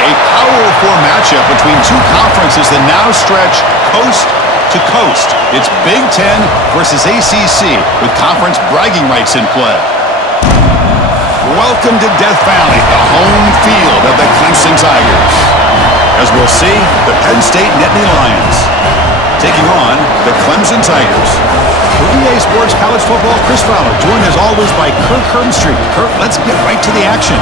a Power 4 matchup between two conferences that now stretch coast to coast. It's Big Ten versus ACC with conference bragging rights in play. Welcome to Death Valley, the home field of the Clemson Tigers. As we'll see, the Penn State Nittany Lions taking on the Clemson Tigers. For EA Sports College Football, Chris Fowler, joined as always by Kirk Herbstreit. Kirk, let's get right to the action.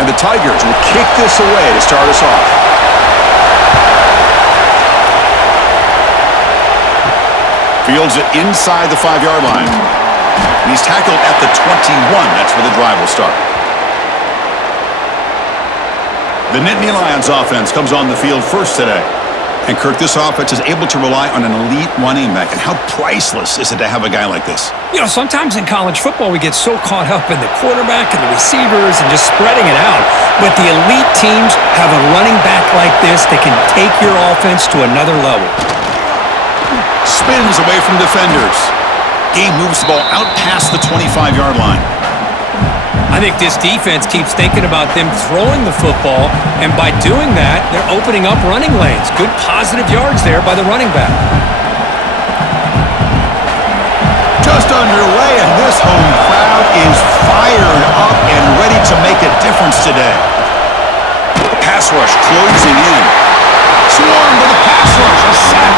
And the Tigers will kick this away to start us off. Fields it inside the 5-yard line. And he's tackled at the 21. That's where the drive will start. The Nittany Lions offense comes on the field first today. And Kirk, this offense is able to rely on an elite running back. And how priceless is it to have a guy like this? You know, sometimes in college football we get so caught up in the quarterback and the receivers and just spreading it out. But the elite teams have a running back like this that can take your offense to another level. Spins away from defenders. Game moves the ball out past the 25-yard line. I think this defense keeps thinking about them throwing the football, and by doing that, they're opening up running lanes. Good positive yards there by the running back. Just underway, and this home crowd is fired up and ready to make a difference today. Pass rush closing in. Swarm to the pass rush, a sack.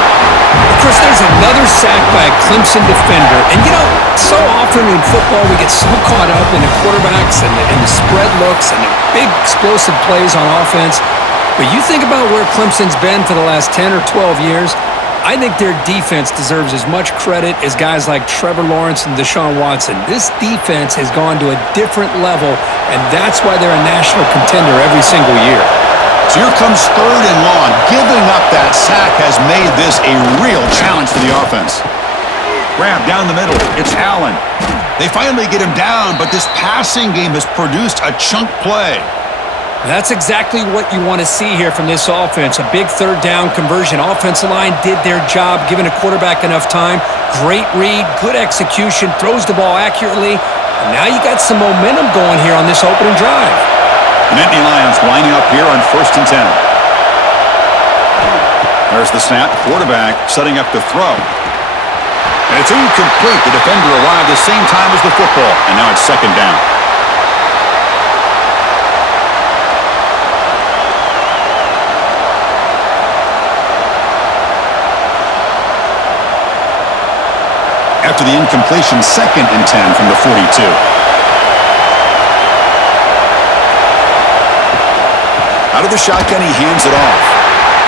Of course, there's another sack by a Clemson defender. And, you know, so often in football we get so caught up in the quarterbacks and the spread looks and the big explosive plays on offense. But you think about where Clemson's been for the last 10 or 12 years, I think their defense deserves as much credit as guys like Trevor Lawrence and Deshaun Watson. This defense has gone to a different level, and that's why they're a national contender every single year. So here comes 3rd and long. Giving up that sack has made this a real challenge for the offense. Grab down the middle. It's Allen. They finally get him down, but this passing game has produced a chunk play. That's exactly what you want to see here from this offense. A big 3rd down conversion. Offensive line did their job, giving a quarterback enough time. Great read, good execution, throws the ball accurately. And now you got some momentum going here on this opening drive. The Nittany Lions lining up here on 1st and 10. There's the snap. Quarterback setting up the throw. And it's incomplete. The defender arrived the same time as the football. And now it's 2nd down. After the incompletion, 2nd and 10 from the 42. Out of the shotgun, he hands it off.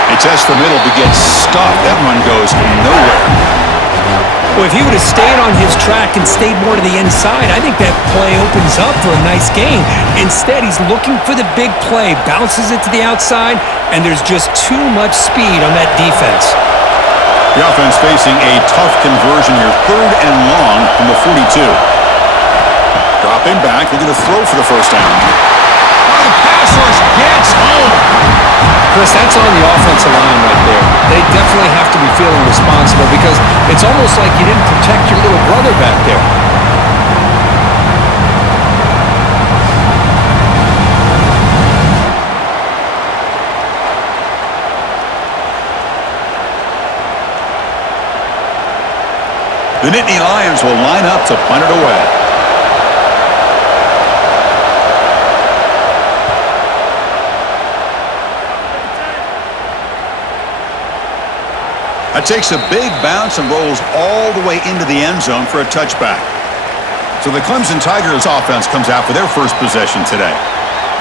He tests the middle to get stuffed. That run goes nowhere. Well, if he would have stayed on his track and stayed more to the inside, I think that play opens up for a nice game. Instead, he's looking for the big play, bounces it to the outside, and there's just too much speed on that defense. The offense facing a tough conversion here. 3rd and long from the 42. Dropping back, looking to throw for the 1st down. The pass rush gets home. Chris, that's on the offensive line right there. They definitely have to be feeling responsible because it's almost like you didn't protect your little brother back there. The Nittany Lions will line up to punt it away. That takes a big bounce and rolls all the way into the end zone for a touchback. So the Clemson Tigers offense comes out for their first possession today.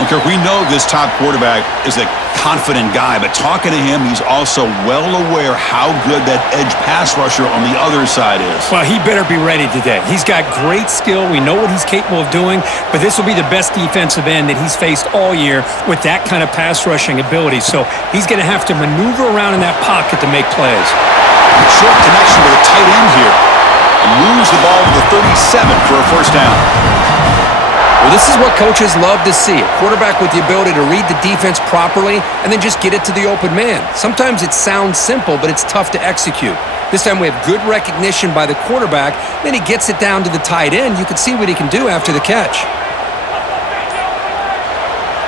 And Kirk, we know this top quarterback is a confident guy, but talking to him, he's also well aware how good that edge pass rusher on the other side is. Well, he better be ready today. He's got great skill. We know what he's capable of doing, but this will be the best defensive end that he's faced all year with that kind of pass rushing ability. So he's going to have to maneuver around in that pocket to make plays. Short connection with a tight end here. And moves the ball to the 37 for a 1st down. Well, this is what coaches love to see. A quarterback with the ability to read the defense properly and then just get it to the open man. Sometimes it sounds simple, but it's tough to execute. This time we have good recognition by the quarterback. Then he gets it down to the tight end. You can see what he can do after the catch.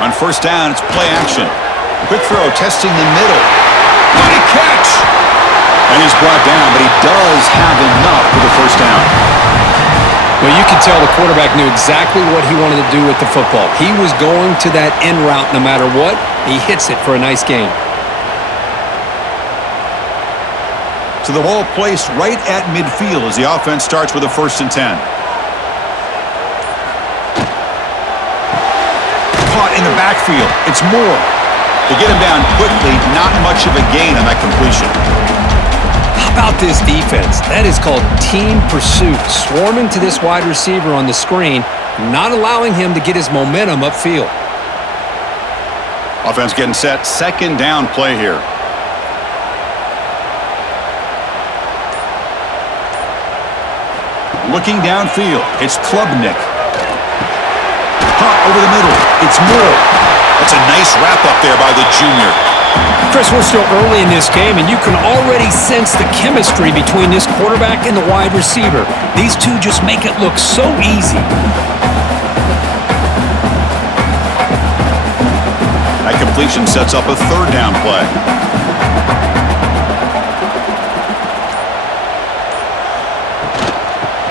On first down, it's play action. Quick throw, testing the middle. What a catch! And he's brought down, but he does have enough for the first down. Well, you can tell the quarterback knew exactly what he wanted to do with the football. He was going to that in route no matter what. He hits it for a nice gain. So the ball placed right at midfield as the offense starts with a 1st and 10. Caught in the backfield. It's Moore. To get him down quickly, not much of a gain on that completion. How about this defense? That is called team pursuit. Swarming to this wide receiver on the screen, not allowing him to get his momentum upfield. Offense getting set. 2nd down play here. Looking downfield, it's Klubnik. Caught over the middle, it's Moore. That's a nice wrap-up there by the junior. Chris, we're still early in this game, and you can already sense the chemistry between this quarterback and the wide receiver. These two just make it look so easy. That completion sets up a 3rd down play.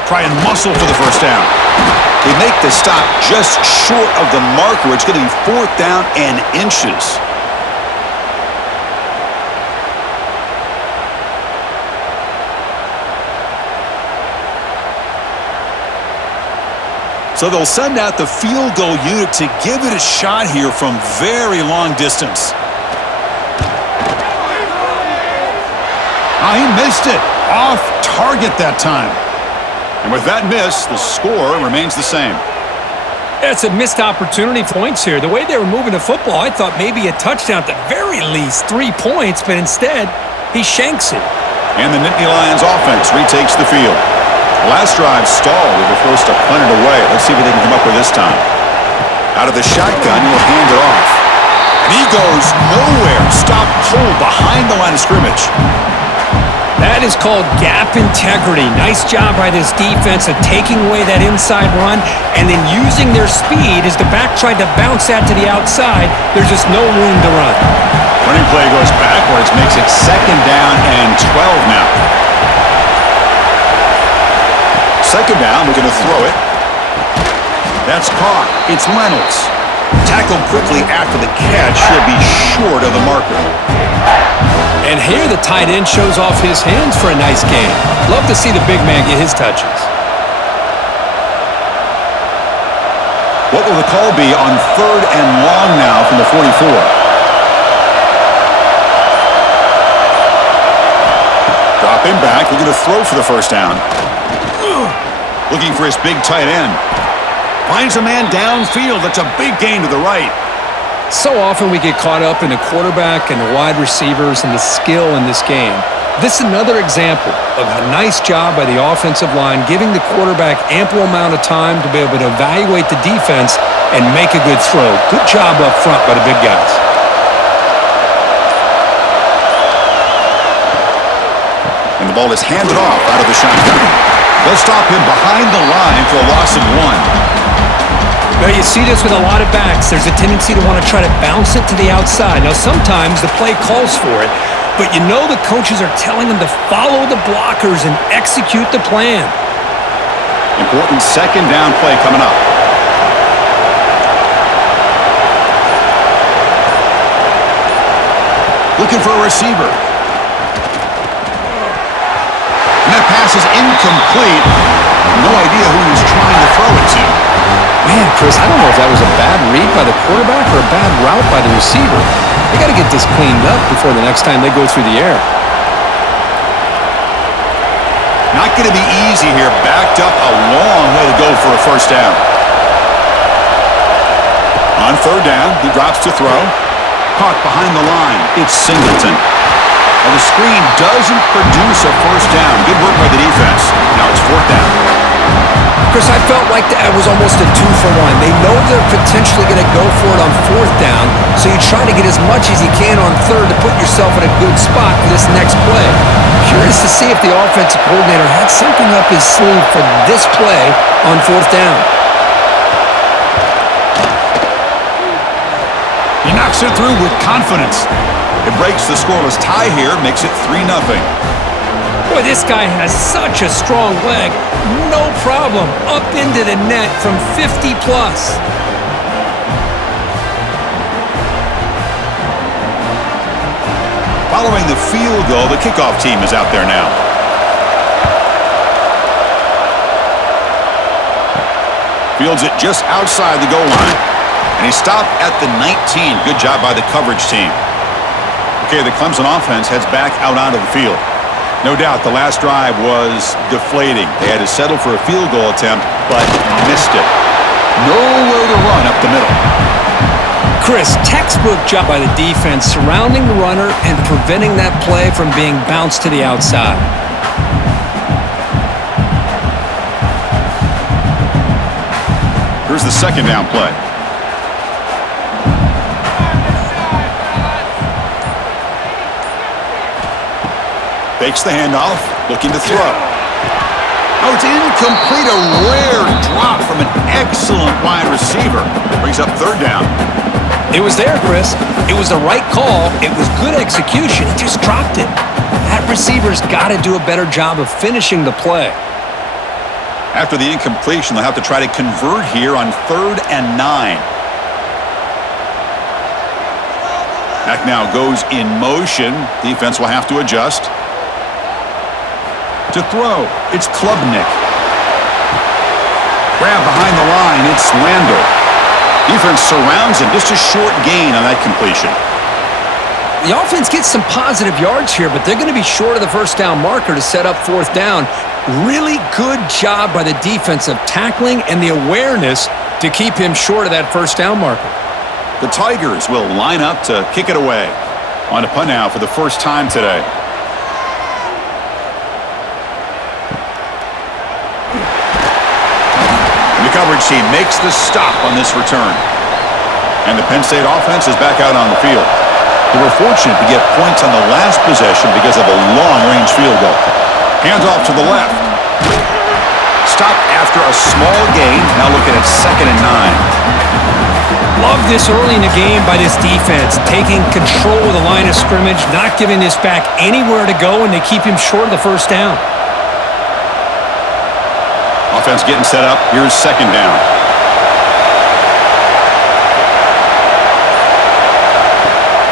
Try and muscle for the first down. They make the stop just short of the marker. It's going to be 4th down and inches. So they'll send out the field goal unit to give it a shot here from very long distance. Oh, he missed it. Off target that time. And with that miss, the score remains the same. That's a missed opportunity points here. The way they were moving the football, I thought maybe a touchdown at the very least, 3 points, but instead, he shanks it. And the Nittany Lions offense retakes the field. Last drive stalled. They were forced to punt it away. Let's see what they can come up with this time. Out of the shotgun, he'll hand it off. And he goes nowhere. Stopped cold behind the line of scrimmage. That is called gap integrity. Nice job by this defense of taking away that inside run and then using their speed as the back tried to bounce that to the outside. There's just no room to run. Running play goes backwards, makes it 2nd down and 12 now. 2nd down, we're going to throw it. That's caught. It's Reynolds. Tackled quickly after the catch. He'll be short of the marker. And here the tight end shows off his hands for a nice gain. Love to see the big man get his touches. What will the call be on 3rd and long now from the 44? Dropping back, looking to throw for the first down. Looking for his big tight end. Finds a man downfield. That's a big gain to the right. So often we get caught up in the quarterback and the wide receivers and the skill in this game. This is another example of a nice job by the offensive line, giving the quarterback ample amount of time to be able to evaluate the defense and make a good throw. Good job up front by the big guys. And the ball is handed off out of the shotgun. They'll stop him behind the line for a loss of 1. Well, you see this with a lot of backs. There's a tendency to want to try to bounce it to the outside. Now, sometimes the play calls for it, but you know the coaches are telling them to follow the blockers and execute the plan. Important 2nd down play coming up. Looking for a receiver. And that pass is incomplete. No idea who he's trying to throw it to. Man, Chris, I don't know if that was a bad read by the quarterback or a bad route by the receiver. They got to get this cleaned up before the next time they go through the air. Not going to be easy here. Backed up a long way to go for a first down. On 3rd down, he drops to throw. Caught behind the line. It's Singleton. Well, the screen doesn't produce a first down. Good work by the defense. Now it's fourth down. Chris, I felt like that was almost a 2-for-1. They know they're potentially going to go for it on fourth down, so you try to get as much as you can on third to put yourself in a good spot for this next play. Curious to see if the offensive coordinator had something up his sleeve for this play on fourth down. He knocks it through with confidence. It breaks the scoreless tie here, makes it 3-0. Boy, this guy has such a strong leg. No problem. Up into the net from 50-plus. Following the field goal, the kickoff team is out there now. Fields it just outside the goal line. And he stopped at the 19. Good job by the coverage team. Okay, the Clemson offense heads back out onto the field. No doubt the last drive was deflating. They had to settle for a field goal attempt, but missed it. Nowhere to run up the middle. Chris, textbook job by the defense surrounding the runner and preventing that play from being bounced to the outside. Here's the second down play. Fakes the handoff, looking to throw. Oh, it's incomplete. A rare drop from an excellent wide receiver. Brings up third down. It was there, Chris. It was the right call. It was good execution. He just dropped it. That receiver's got to do a better job of finishing the play. After the incompletion, they'll have to try to convert here on 3rd and 9. Back now goes in motion. Defense will have to adjust. To throw, it's Klubnik. Grab behind the line, it's Lander. Defense surrounds him, just a short gain on that completion. The offense gets some positive yards here, but they're going to be short of the first down marker to set up fourth down. Really good job by the defense of tackling and the awareness to keep him short of that first down marker. The Tigers will line up to kick it away. On a punt now for the first time today. The coverage team makes the stop on this return. And the Penn State offense is back out on the field. They were fortunate to get points on the last possession because of a long-range field goal. Hands off to the left. Stop after a small gain. Now looking at 2nd and 9. Love this early in the game by this defense, taking control of the line of scrimmage, not giving this back anywhere to go, and they keep him short of the first down. Offense getting set up. Here's 2nd down.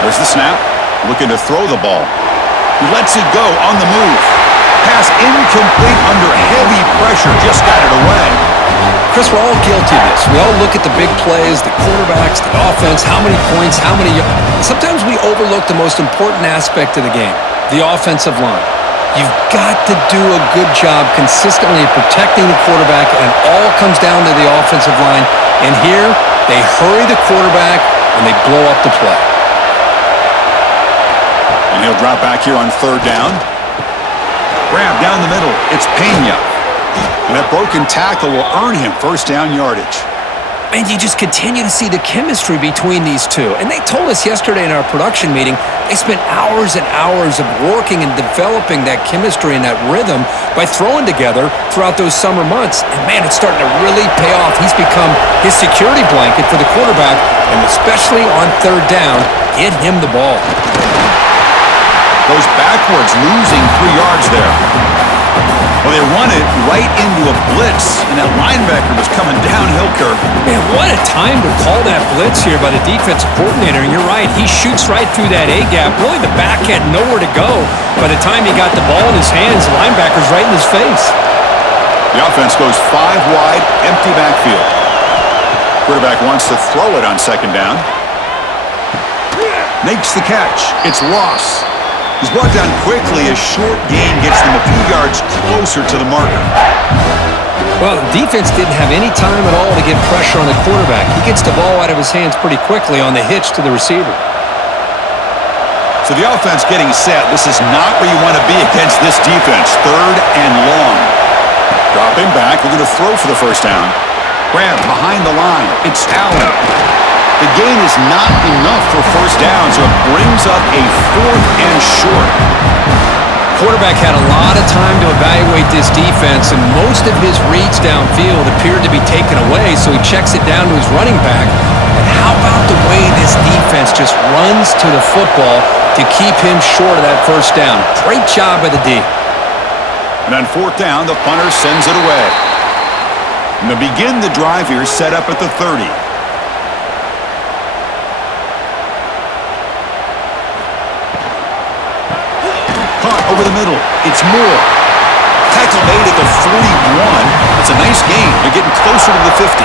There's the snap. Looking to throw the ball. He lets it go on the move. Pass incomplete under heavy pressure. Just got it away. Chris, we're all guilty of this. We all look at the big plays, the quarterbacks, the offense, how many points, how many... Sometimes we overlook the most important aspect of the game, the offensive line. You've got to do a good job consistently protecting the quarterback, and it all comes down to the offensive line. And here, they hurry the quarterback, and they blow up the play. And he'll drop back here on 3rd down. Grab down the middle. It's Pena. And that broken tackle will earn him first down yardage. And you just continue to see the chemistry between these two. And they told us yesterday in our production meeting, they spent hours and hours of working and developing that chemistry and that rhythm by throwing together throughout those summer months. And man, it's starting to really pay off. He's become his security blanket for the quarterback, and especially on 3rd down, get him the ball. Goes backwards, losing 3 yards there. Well, they run it right into a blitz, and that linebacker was coming downhill, Kirk. Man, what a time to call that blitz here by the defensive coordinator. And you're right, he shoots right through that A-gap. Really, the back had nowhere to go. By the time he got the ball in his hands, the linebacker's right in his face. The offense goes 5 wide, empty backfield. Quarterback wants to throw it on 2nd down. Makes the catch. It's Ross. He's brought down quickly. A short gain gets them a few yards closer to the marker. Well, the defense didn't have any time at all to get pressure on the quarterback. He gets the ball out of his hands pretty quickly on the hitch to the receiver. So the offense getting set. This is not where you want to be against this defense. 3rd and long. Dropping back, looking to throw for the first down. Grab behind the line. It's Allen. The gain is not enough for first down, so it brings up a 4th and short. Quarterback had a lot of time to evaluate this defense, and most of his reads downfield appeared to be taken away, so he checks it down to his running back. And how about the way this defense just runs to the football to keep him short of that first down? Great job by the D. And on 4th down, the punter sends it away. And to begin the drive here, set up at the 30. Caught over the middle. It's Moore. Tackle made at the 41. It's a nice gain. They're getting closer to the 50.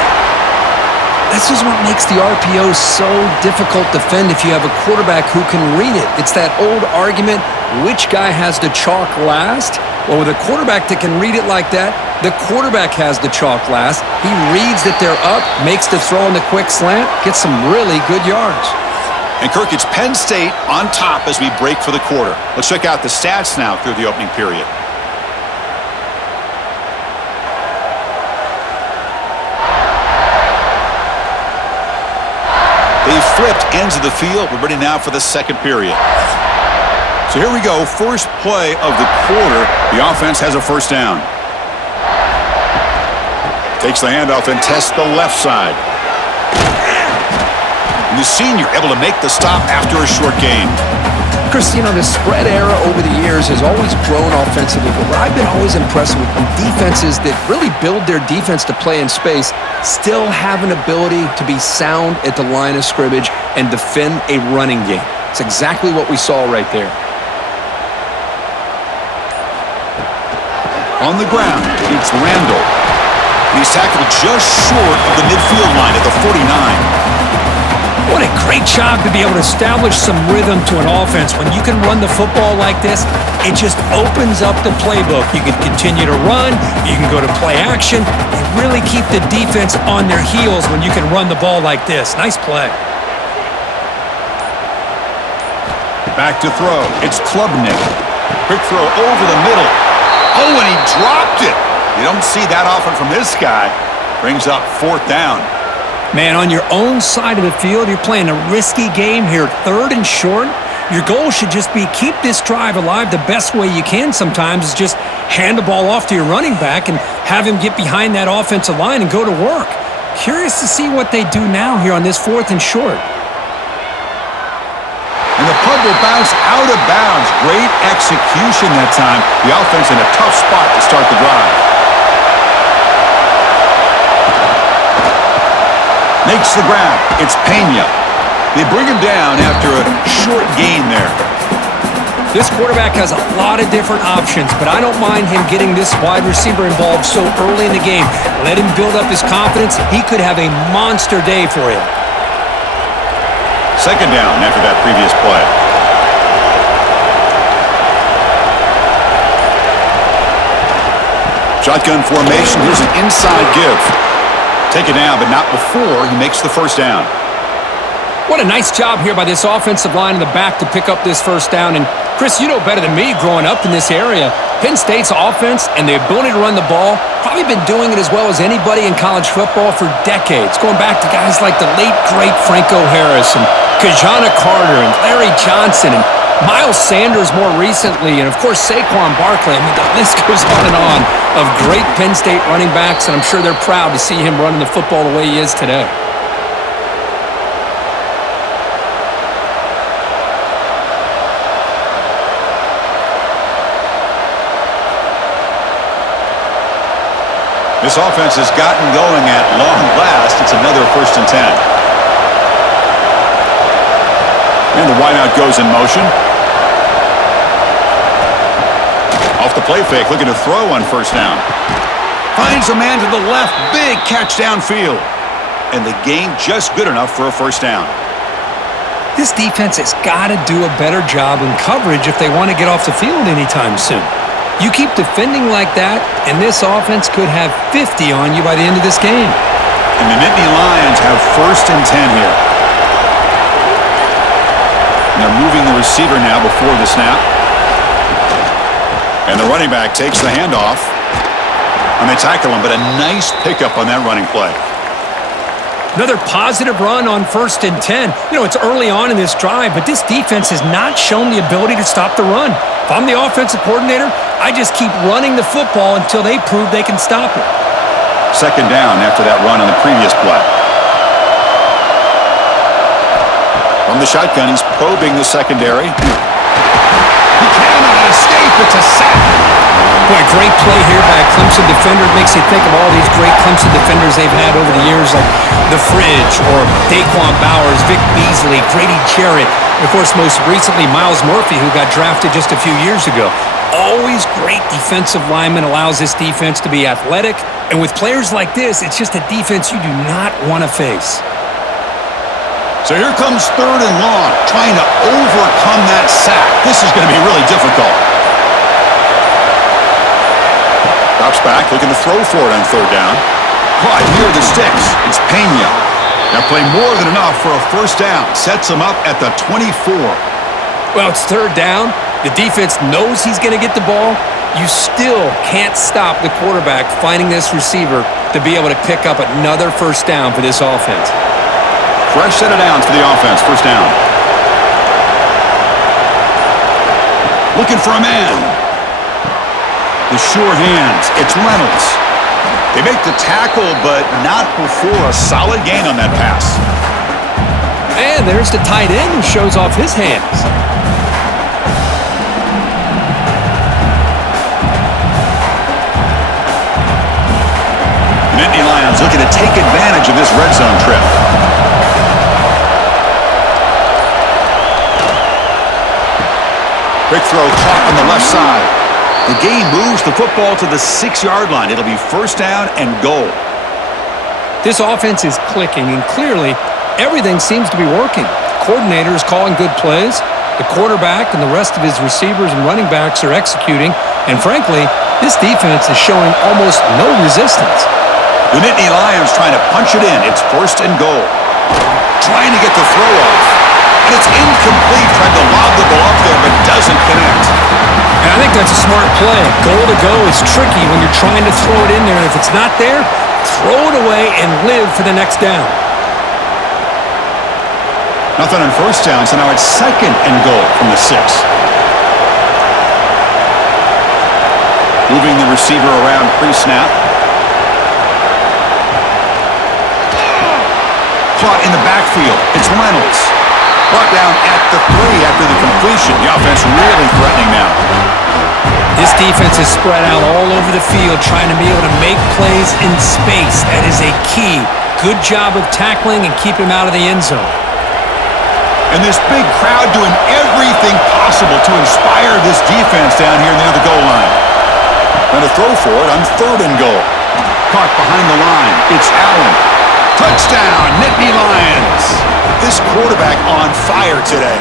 This is what makes the RPO so difficult to defend if you have a quarterback who can read it. It's that old argument, which guy has the chalk last? Well, with a quarterback that can read it like that, the quarterback has the chalk last. He reads that they're up, makes the throw in the quick slant, gets some really good yards. And Kirk, it's Penn State on top as we break for the quarter. Let's check out the stats now through the opening period. They flipped ends of the field. We're ready now for the second period. So here we go. First play of the quarter. The offense has a first down. Takes the handoff and tests the left side. And the senior able to make the stop after a short gain. Chris, you know, the spread era over the years has always grown offensively, but what I've been always impressed with defenses that really build their defense to play in space still have an ability to be sound at the line of scrimmage and defend a running game. It's exactly what we saw right there. On the ground, it's Randall. He's tackled just short of the midfield line at the 49. What a great job to be able to establish some rhythm to an offense. When you can run the football like this, it just opens up the playbook. You can continue to run. You can go to play action. You really keep the defense on their heels when you can run the ball like this. Nice play. Back to throw. It's Klubnik. Quick throw over the middle. Oh, and he dropped it. You don't see that often from this guy. Brings up 4th down. Man, on your own side of the field, you're playing a risky game here, 3rd and short. Your goal should just be keep this drive alive the best way you can sometimes is just hand the ball off to your running back and have him get behind that offensive line and go to work. Curious to see what they do now here on this 4th and short. And the punt will bounce out of bounds. Great execution that time. The offense in a tough spot to start the drive. Makes the grab. It's Pena. They bring him down after a short gain there. This quarterback has a lot of different options, but I don't mind him getting this wide receiver involved so early in the game. Let him build up his confidence. He could have a monster day for you. Second down after that previous play. Shotgun formation. Here's an inside give. Take it down, but not before he makes the first down. What a nice job here by this offensive line in the back to pick up this first down. And, Chris, you know better than me growing up in this area, Penn State's offense and the ability to run the ball probably been doing it as well as anybody in college football for decades, going back to guys like the late, great Franco Harris and Kajana Carter and Larry Johnson and Miles Sanders more recently, and, of course, Saquon Barkley. I mean, the list goes on of great Penn State running backs, and I'm sure they're proud to see him running the football the way he is today. This offense has gotten going at long last. It's another 1st and 10. And the wideout goes in motion. Off the play fake, looking to throw on first down. Finds a man to the left. Big catch downfield. And the gain just good enough for a first down. This defense has got to do a better job in coverage if they want to get off the field anytime soon. You keep defending like that, and this offense could have 50 on you by the end of this game. And the Nittany Lions have 1st and 10 here. And they're moving the receiver now before the snap. And the running back takes the handoff. And they tackle him, but a nice pickup on that running play. Another positive run on 1st and 10. You know, it's early on in this drive, but this defense has not shown the ability to stop the run. If I'm the offensive coordinator, I just keep running the football until they prove they can stop it. 2nd down after that run on the previous play. From the shotgun, he's probing the secondary. He cannot escape. It's a sack. Boy, great play here by a Clemson defender. It makes you think of all these great Clemson defenders they've had over the years, like The Fridge or Daquan Bowers, Vic Beasley, Grady Jarrett, and of course, most recently, Miles Murphy, who got drafted just a few years ago. Always great defensive lineman, allows this defense to be athletic. And with players like this, it's just a defense you do not want to face. So here comes 3rd and long, trying to overcome that sack. This is going to be really difficult. Drops back, looking to throw for it on 3rd down. Caught near the sticks. It's Pena. Now play more than enough for a 1st down. Sets him up at the 24. Well, it's 3rd down. The defense knows he's going to get the ball. You still can't stop the quarterback finding this receiver to be able to pick up another 1st down for this offense. Fresh set of downs for the offense. 1st down. Looking for a man. The sure hands. It's Reynolds. They make the tackle, but not before a solid gain on that pass. And there's the tight end who shows off his hands. Nittany Lions looking to take advantage of this red zone trip. Quick throw caught on the left side. The gain moves the football to the 6-yard line. It'll be 1st down and goal. This offense is clicking, and clearly everything seems to be working. The coordinator is calling good plays. The quarterback and the rest of his receivers and running backs are executing. And frankly, this defense is showing almost no resistance. The Nittany Lions trying to punch it in. It's 1st and goal. Trying to get the throw off. And it's incomplete. Tried to lob the ball up there, but doesn't connect. And I think that's a smart play. Goal to go is tricky when you're trying to throw it in there. If it's not there, throw it away and live for the next down. Nothing on 1st down, so now it's 2nd and goal from the 6. Moving the receiver around pre-snap. Caught in the backfield. It's Reynolds. Brought down at the 3 after the completion. The offense really threatening now. This defense is spread out all over the field, trying to be able to make plays in space. That is a key. Good job of tackling and keep him out of the end zone. And this big crowd doing everything possible to inspire this defense down here near the goal line. Going to throw for it on 3rd and goal. Caught behind the line. It's Allen. Touchdown, Nittany Lions. This quarterback on fire today.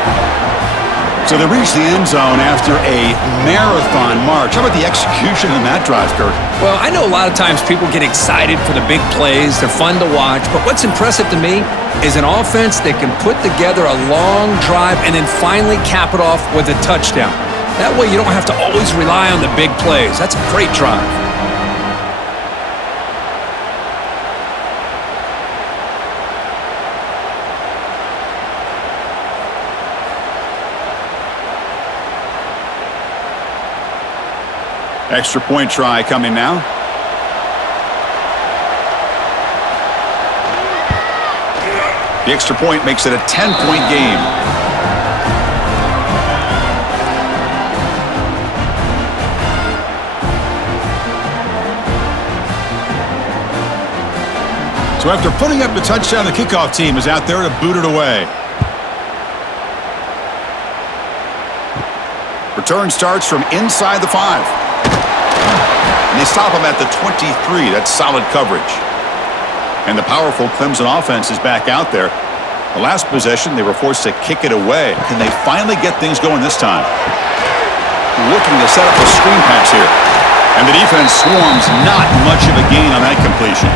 So they reach the end zone after a marathon march. How about the execution in that drive, Kurt? Well, I know a lot of times people get excited for the big plays. They're fun to watch. But what's impressive to me is an offense that can put together a long drive and then finally cap it off with a touchdown. That way you don't have to always rely on the big plays. That's a great drive. Extra point try coming now. The extra point makes it a 10-point game. So after putting up the touchdown, the kickoff team is out there to boot it away. Return starts from inside the 5. And they stop him at the 23. That's solid coverage. And the powerful Clemson offense is back out there. The last possession, they were forced to kick it away. Can they finally get things going this time? Looking to set up a screen pass here. And the defense swarms, not much of a gain on that completion.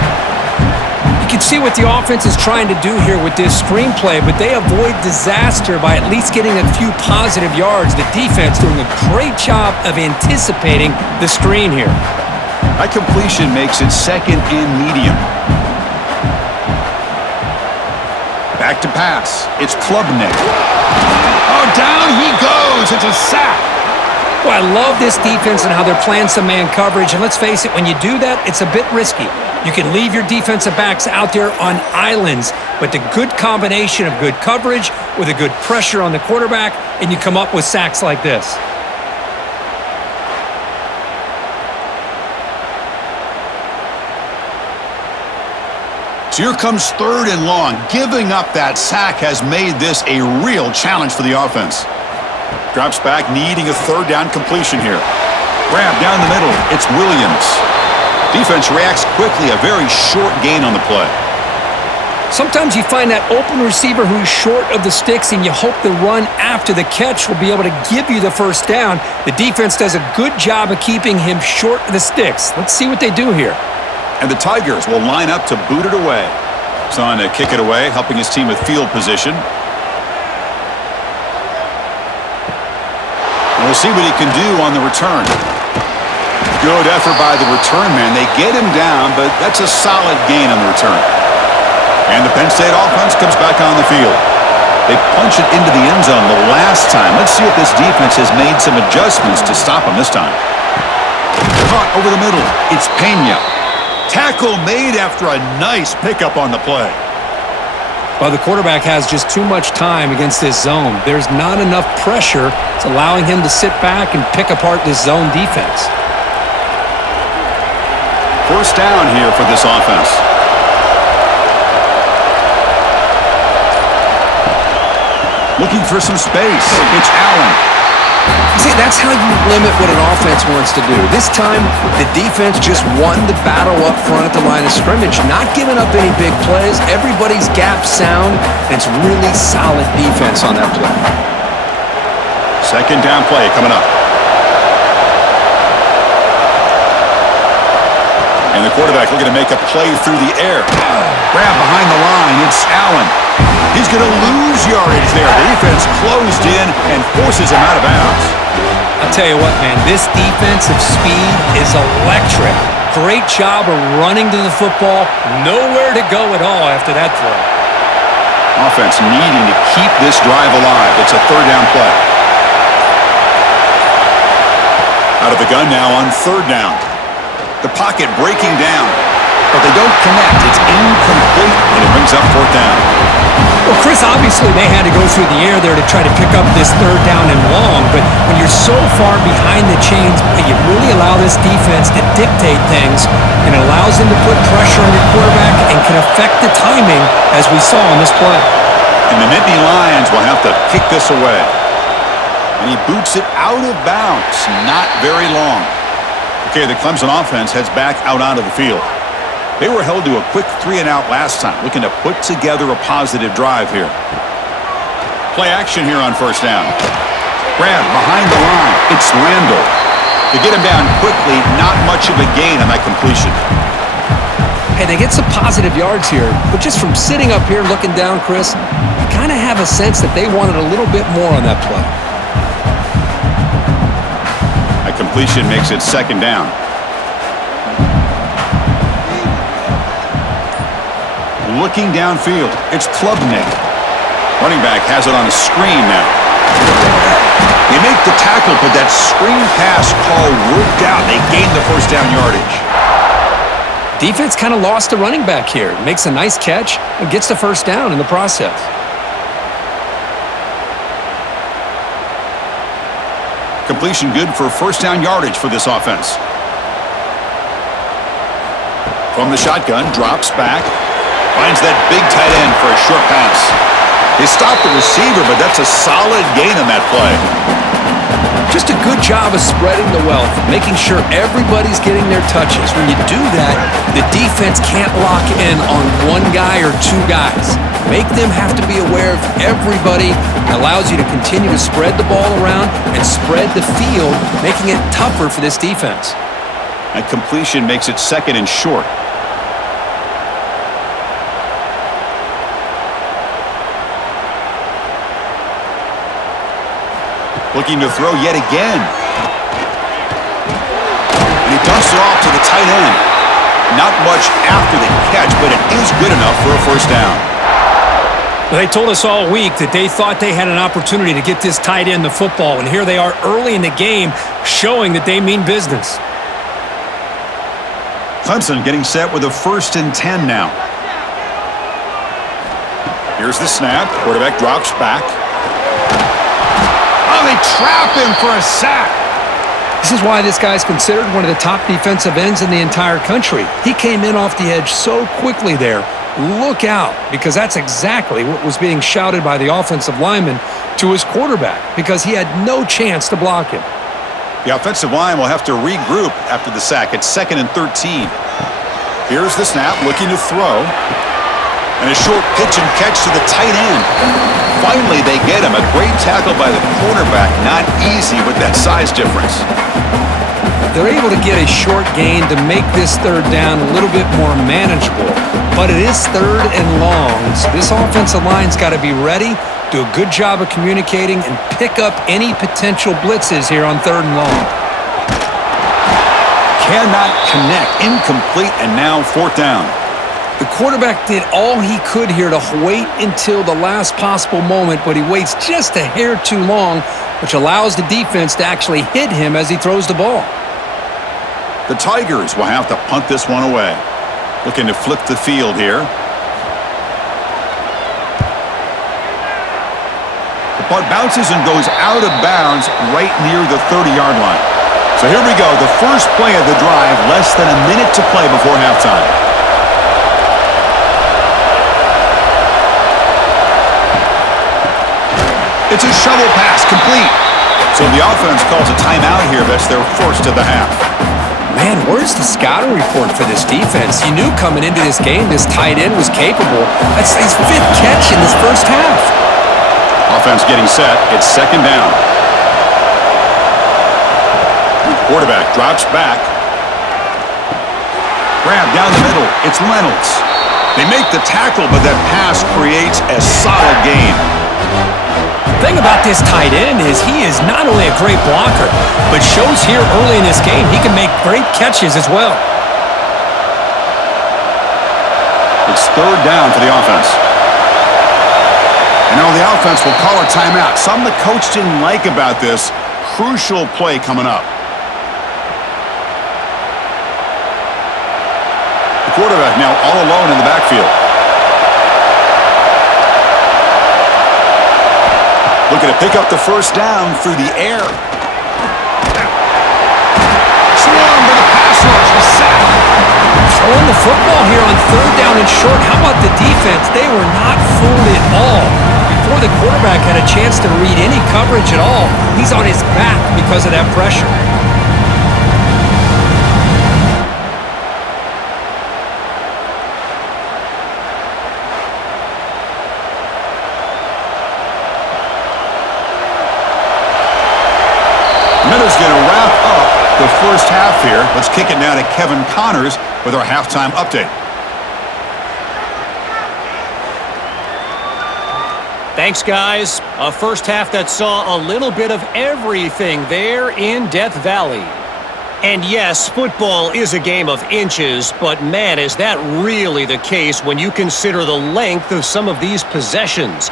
You can see what the offense is trying to do here with this screenplay, but they avoid disaster by at least getting a few positive yards. The defense doing a great job of anticipating the screen here. That completion makes it second and medium. Back to pass. It's Klubnik. Oh, down he goes. It's a sack. Well, I love this defense and how they're playing some man coverage. And let's face it, when you do that, it's a bit risky. You can leave your defensive backs out there on islands, but the good combination of good coverage with a good pressure on the quarterback, and you come up with sacks like this. So here comes third and long. Giving up that sack has made this a real challenge for the offense. Drops back, needing a third down completion here. Grab down the middle. It's Williams. Defense reacts quickly. A very short gain on the play. Sometimes you find that open receiver who's short of the sticks, and you hope the run after the catch will be able to give you the first down. The defense does a good job of keeping him short of the sticks. Let's see what they do here. And the Tigers will line up to boot it away. He's on to kick it away, helping his team with field position. And we'll see what he can do on the return. Good effort by the return man. They get him down, but that's a solid gain on the return. And the Penn State offense comes back on the field. They punch it into the end zone the last time. Let's see if this defense has made some adjustments to stop him this time. Caught over the middle. It's Pena. Tackle made after a nice pickup on the play. Well, the quarterback has just too much time against this zone. There's not enough pressure. It's allowing him to sit back and pick apart this zone defense. First down here for this offense. Looking for some space. It's Allen. See, that's how you limit what an offense wants to do. This time, the defense just won the battle up front at the line of scrimmage, not giving up any big plays. Everybody's gap sound, and it's really solid defense on that play. Second down play coming up. And the quarterback looking to make a play through the air. Grab behind the line. It's Allen. He's going to lose yardage there. The defense closed in and forces him out of bounds. I'll tell you what, man, this defensive speed is electric. Great job of running to the football. Nowhere to go at all after that throw. Offense needing to keep this drive alive. It's a third down play. Out of the gun now on third down. The pocket breaking down, but they don't connect. It's incomplete, and it brings up fourth down. Well, Chris, obviously they had to go through the air there to try to pick up this third down and long, but when you're so far behind the chains, you really allow this defense to dictate things, and it allows them to put pressure on your quarterback and can affect the timing, as we saw on this play. And the Nittany Lions will have to kick this away. And he boots it out of bounds, not very long. Okay, the Clemson offense heads back out onto the field. They were held to a quick 3-and-out last time, looking to put together a positive drive here. Play action here on first down. Grab behind the line. It's Randall. To get him down quickly, not much of a gain on that completion. Hey, they get some positive yards here, but just from sitting up here looking down, Chris, you kind of have a sense that they wanted a little bit more on that play. That completion makes it second down. Looking downfield, it's Klubnik. Running back has it on a screen now. They make the tackle, but that screen pass call worked out. They gained the first down yardage. Defense kind of lost the running back here. Makes a nice catch and gets the first down in the process. Completion good for first down yardage for this offense. From the shotgun, drops back. Finds that big tight end for a short pass. They stopped the receiver, but that's a solid gain on that play. Just a good job of spreading the wealth, making sure everybody's getting their touches. When you do that, the defense can't lock in on one guy or two guys. Make them have to be aware of everybody. It allows you to continue to spread the ball around and spread the field, making it tougher for this defense. That completion makes it second and short. Looking to throw yet again. And he dumps it off to the tight end. Not much after the catch, but it is good enough for a first down. They told us all week that they thought they had an opportunity to get this tight end the football, and here they are early in the game showing that they mean business. Clemson getting set with a 1st and 10 now. Here's the snap. Quarterback drops back. Oh, they trap him for a sack. This is why this guy's considered one of the top defensive ends in the entire country. He came in off the edge so quickly there. Look out, because that's exactly what was being shouted by the offensive lineman to his quarterback, because he had no chance to block him. The offensive line will have to regroup after the sack. It's 2nd and 13. Here's the snap, looking to throw. And a short pitch and catch to the tight end. Finally, they get him. A great tackle by the quarterback. Not easy with that size difference. They're able to get a short gain to make this 3rd down a little bit more manageable. But it is 3rd and long, so this offensive line's got to be ready, do a good job of communicating, and pick up any potential blitzes here on 3rd and long. Cannot connect. Incomplete, and now 4th down. The quarterback did all he could here to wait until the last possible moment, but he waits just a hair too long, which allows the defense to actually hit him as he throws the ball. The Tigers will have to punt this one away. Looking to flip the field here. The punt bounces and goes out of bounds right near the 30-yard line. So here we go, the first play of the drive, less than a minute to play before halftime. It's a shovel pass, complete. So the offense calls a timeout here. That's their first of the half. Man, where's the scouting report for this defense? You knew coming into this game this tight end was capable. That's his 5th catch in this first half. Offense getting set. It's 2nd down. Quarterback drops back. Grab down the middle. It's Reynolds. They make the tackle, but that pass creates a solid gain. The thing about this tight end is he is not only a great blocker, but shows here early in this game he can make great catches as well. It's 3rd down for the offense. And now the offense will call a timeout. Something the coach didn't like about this. Crucial play coming up. The quarterback now all alone in the backfield. Looking to pick up the first down through the air. Swung with a pass rush, the sack. Throwing the football here on 3rd down and short. How about the defense? They were not fooled at all. Before the quarterback had a chance to read any coverage at all, he's on his back because of that pressure. Minutes going to wrap up the first half here. Let's kick it now to Kevin Connors with our halftime update. Thanks, guys. A first half that saw a little bit of everything there in Death Valley. And yes, football is a game of inches, but man, is that really the case when you consider the length of some of these possessions.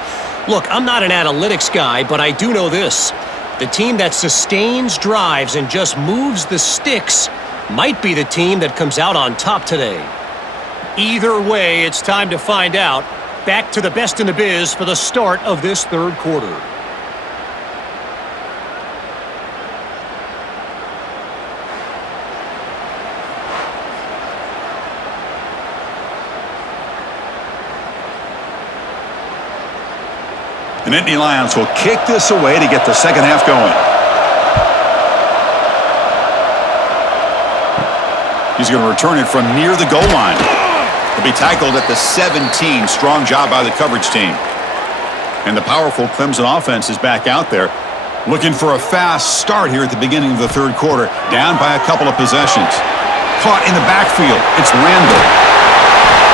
Look, I'm not an analytics guy, but I do know this. The team that sustains drives and just moves the sticks might be the team that comes out on top today. Either way, it's time to find out. Back to the best in the biz for the start of this 3rd quarter. The Nittany Lions will kick this away to get the second half going. He's going to return it from near the goal line. He'll be tackled at the 17. Strong job by the coverage team. And the powerful Clemson offense is back out there, looking for a fast start here at the beginning of the 3rd quarter. Down by a couple of possessions. Caught in the backfield. It's Randall.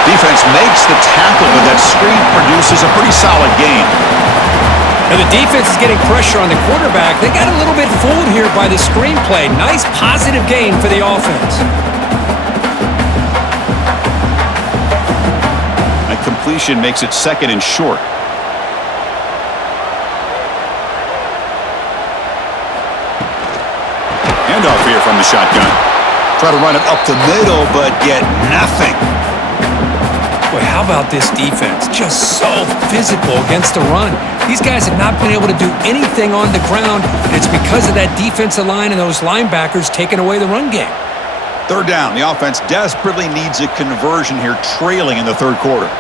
Defense makes the tackle, but that screen produces a pretty solid gain. Now the defense is getting pressure on the quarterback. They got a little bit fooled here by the screenplay. Nice positive gain for the offense. That completion makes it 2nd and short. Handoff here from the shotgun. Try to run it up the middle, but get nothing. Boy, how about this defense? Just so physical against the run. These guys have not been able to do anything on the ground. It's because of that defensive line and those linebackers taking away the run game. 3rd down. The offense desperately needs a conversion here, trailing in the 3rd quarter.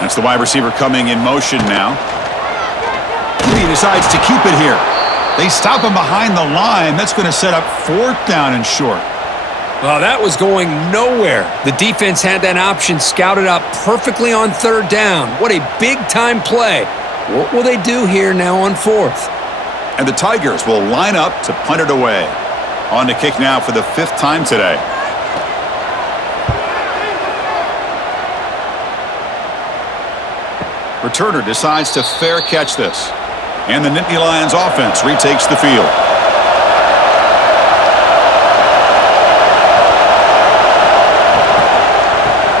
That's the wide receiver coming in motion now. He decides to keep it here. They stop him behind the line. That's going to set up 4th down and short. Well, that was going nowhere. The defense had that option scouted up perfectly on 3rd down. What a big-time play. What will they do here now on 4th? And the Tigers will line up to punt it away. On to kick now for the 5th time today. Returner decides to fair catch this. And the Nittany Lions offense retakes the field.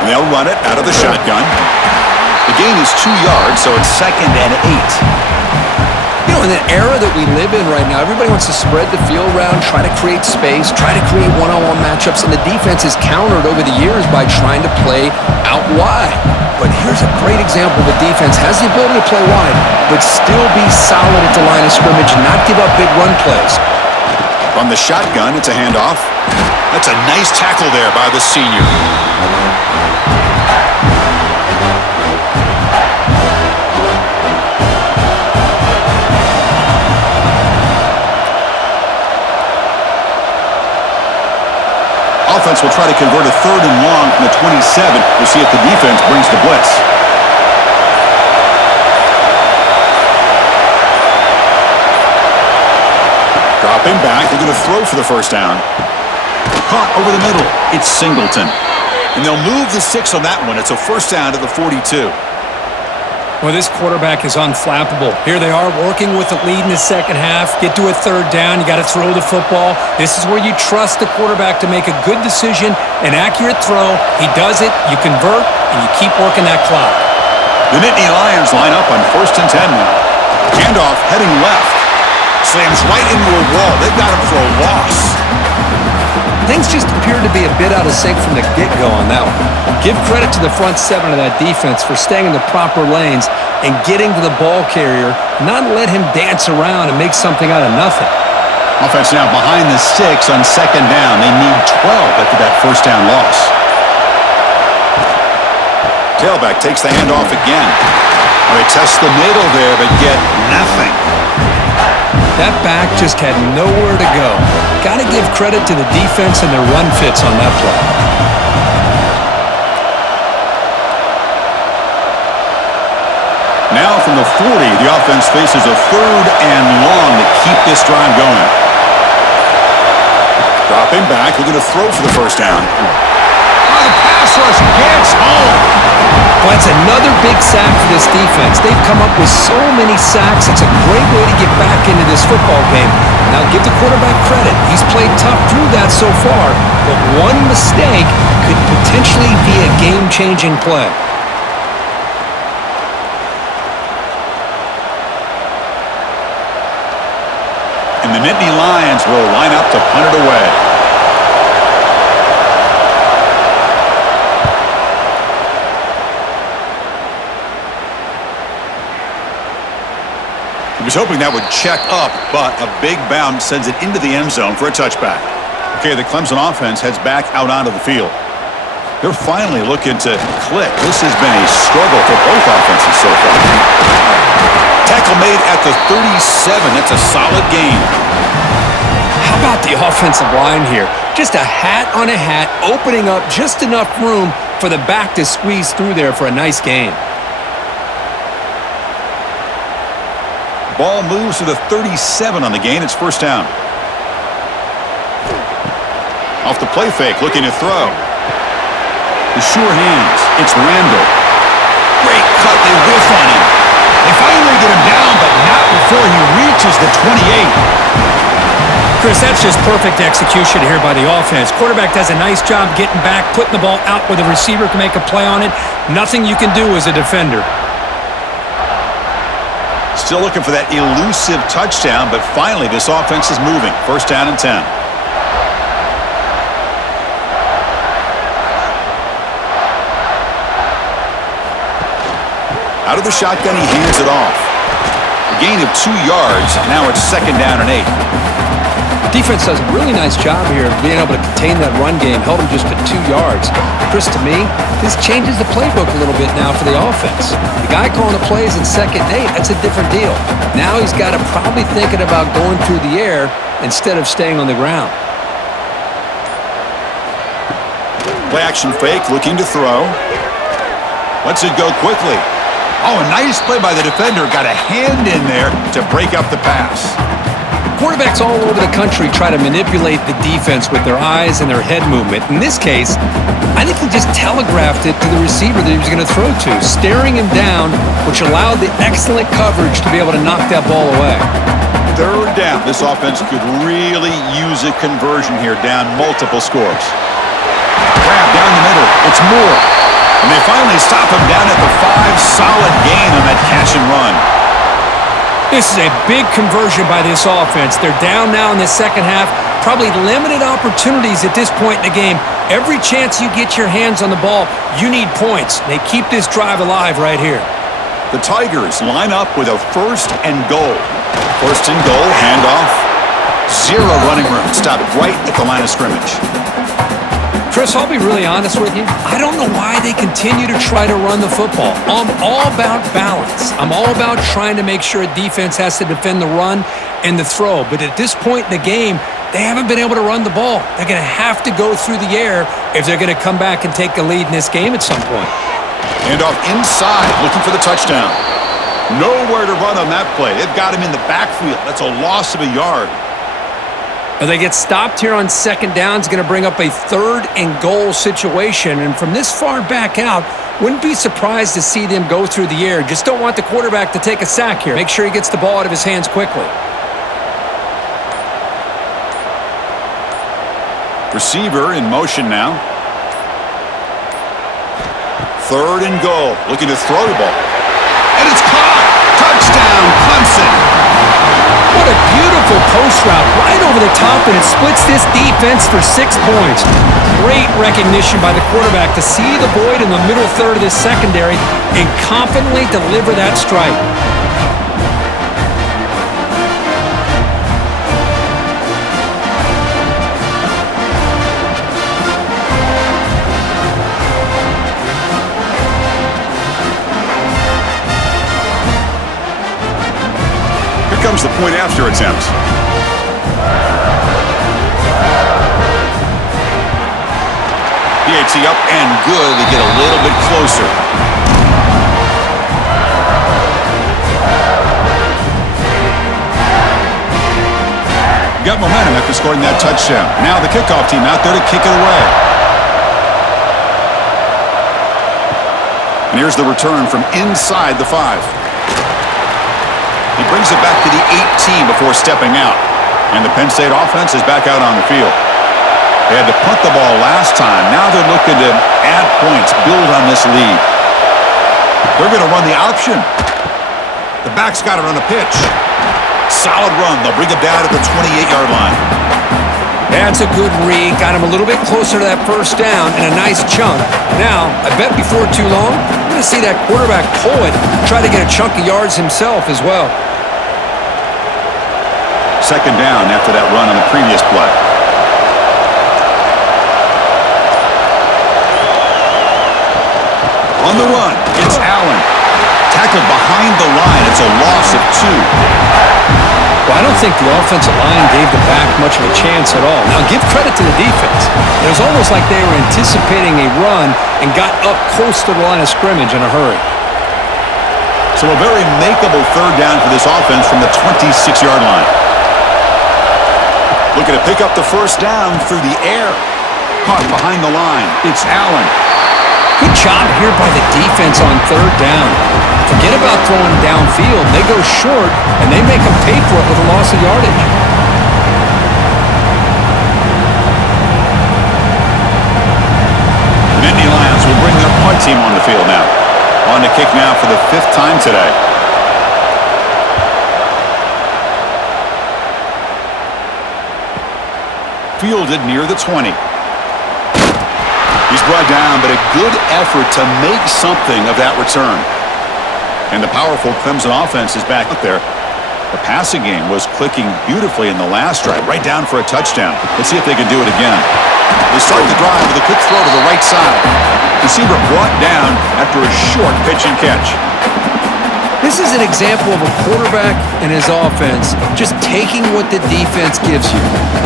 And they'll run it out of the shotgun. The gain is 2 yards, so it's 2nd and 8. You know, in the era that we live in right now, everybody wants to spread the field around, try to create space, try to create one-on-one matchups, and the defense is countered over the years by trying to play out wide. But here's a great example. The defense has the ability to play wide, but still be solid at the line of scrimmage and not give up big run plays. From the shotgun, it's a handoff. That's a nice tackle there by the senior. Offense will try to convert a 3rd and long from the 27. We'll see if the defense brings the blitz. Dropping back. They're going to throw for the 1st down. Caught over the middle. It's Singleton. And they'll move the 6 on that one. It's a 1st down to the 42. Well, this quarterback is unflappable. Here they are working with the lead in the 2nd half. Get to a 3rd down. You got to throw the football. This is where you trust the quarterback to make a good decision, an accurate throw. He does it, you convert, and you keep working that clock. The Nittany Lions line up on 1st and 10 now. Handoff heading left. Slams right into a wall. They've got him for a loss. Things just appeared to be a bit out of sync from the get-go on that one. Give credit to the front 7 of that defense for staying in the proper lanes and getting to the ball carrier, not let him dance around and make something out of nothing. Offense now behind the 6 on 2nd down. They need 12 after that 1st down loss. Tailback takes the handoff again. They test the middle there, but get nothing. That back just had nowhere to go. Got to give credit to the defense and their run fits on that play. Now from the 40, the offense faces a 3rd and long to keep this drive going. Dropping back, we're going to throw for the 1st down. The pass rush gets home. Well, that's another big sack for this defense. They've come up with so many sacks. It's a great way to get back into this football game. Now, give the quarterback credit. He's played tough through that so far, but one mistake could potentially be a game-changing play. And the Nittany Lions will line up to punt it away. He was hoping that would check up, but a big bounce sends it into the end zone for a touchback. Okay, the Clemson offense heads back out onto the field. They're finally looking to click. This has been a struggle for both offenses so far. Tackle made at the 37. That's a solid gain. How about the offensive line here? Just a hat on a hat, opening up just enough room for the back to squeeze through there for a nice gain. Ball moves to the 37 on the gain. It's 1st down. Off the play fake, looking to throw. The sure hands. It's Randall. Great cut. They whiff on him. Chris, that's just perfect execution here by the offense. Quarterback does a nice job getting back, putting the ball out where the receiver can make a play on it. Nothing you can do as a defender. Still looking for that elusive touchdown, but finally this offense is moving. First down and 10. Out of the shotgun, he hands it off. A gain of 2 yards. Now it's second down and 8. Defense does a really nice job here of being able to contain that run game, held him just to 2 yards. Chris, to me, this changes the playbook a little bit now for the offense. The guy calling the plays in second and 8, that's a different deal. Now he's got to probably thinking about going through the air instead of staying on the ground. Play action fake, looking to throw. Lets it go quickly. Oh, a nice play by the defender. Got a hand in there to break up the pass. Quarterbacks all over the country try to manipulate the defense with their eyes and their head movement. In this case, I think he just telegraphed it to the receiver that he was going to throw to, staring him down, which allowed the excellent coverage to be able to knock that ball away. Third down. This offense could really use a conversion here, down multiple scores. Grab down the middle. It's Moore. And they finally stop him down at the 5. Solid gain on that catch and run. This is a big conversion by this offense. They're down now in the second half. Probably limited opportunities at this point in the game. Every chance you get your hands on the ball, you need points. They keep this drive alive right here. The Tigers line up with a first and goal. First and goal, handoff. 0 running room. Stopped right at the line of scrimmage. Chris, I'll be really honest with you. I don't know why they continue to try to run the football. I'm all about balance. I'm all about trying to make sure a defense has to defend the run and the throw. But at this point in the game, they haven't been able to run the ball. They're going to have to go through the air if they're going to come back and take the lead in this game at some point. Handoff inside, looking for the touchdown. Nowhere to run on that play. They've got him in the backfield. That's a loss of a yard. Now they get stopped here on second down. It's going to bring up a third and goal situation. And from this far back out, wouldn't be surprised to see them go through the air. Just don't want the quarterback to take a sack here. Make sure he gets the ball out of his hands quickly. Receiver in motion now. Third and goal. Looking to throw the ball. And it's caught! Touchdown, Clemson! What a beautiful post route right over the top, and it splits this defense for 6 points. Great recognition by the quarterback to see the void in the middle third of this secondary and confidently deliver that strike. Comes the point after attempt. PAT up and good to get a little bit closer. Got momentum after scoring that touchdown. Now the kickoff team out there to kick it away. And here's the return from inside the 5. He brings it back to the 18 before stepping out. And the Penn State offense is back out on the field. They had to punt the ball last time. Now they're looking to add points, build on this lead. They're going to run the option. The back's got it on the pitch. Solid run. They'll bring it down to the 28-yard line. That's a good read. Got him a little bit closer to that first down and a nice chunk. Now, I bet before too long, we're going to see that quarterback pull it, try to get a chunk of yards himself as well. Second down after that run on the previous play. On the run, it's Allen. Tackled behind the line. It's a loss of 2. Well, I don't think the offensive line gave the back much of a chance at all. Now, give credit to the defense. It was almost like they were anticipating a run and got up close to the line of scrimmage in a hurry. So a very makeable third down for this offense from the 26-yard line. Looking to pick up the first down through the air. Caught behind the line. It's Allen. Good job here by the defense on third down. Forget about throwing downfield. They go short, and they make them pay for it with a loss of yardage. Nittany Lions will bring their punt team on the field now. On to kick now for the 5th time today. Fielded near the 20. He's brought down, but a good effort to make something of that return. And the powerful Clemson offense is back up there. The passing game was clicking beautifully in the last drive, right down for a touchdown. Let's see if they can do it again. They start the drive with a quick throw to the right side. Receiver brought down after a short pitch and catch. This is an example of a quarterback and his offense just taking what the defense gives you.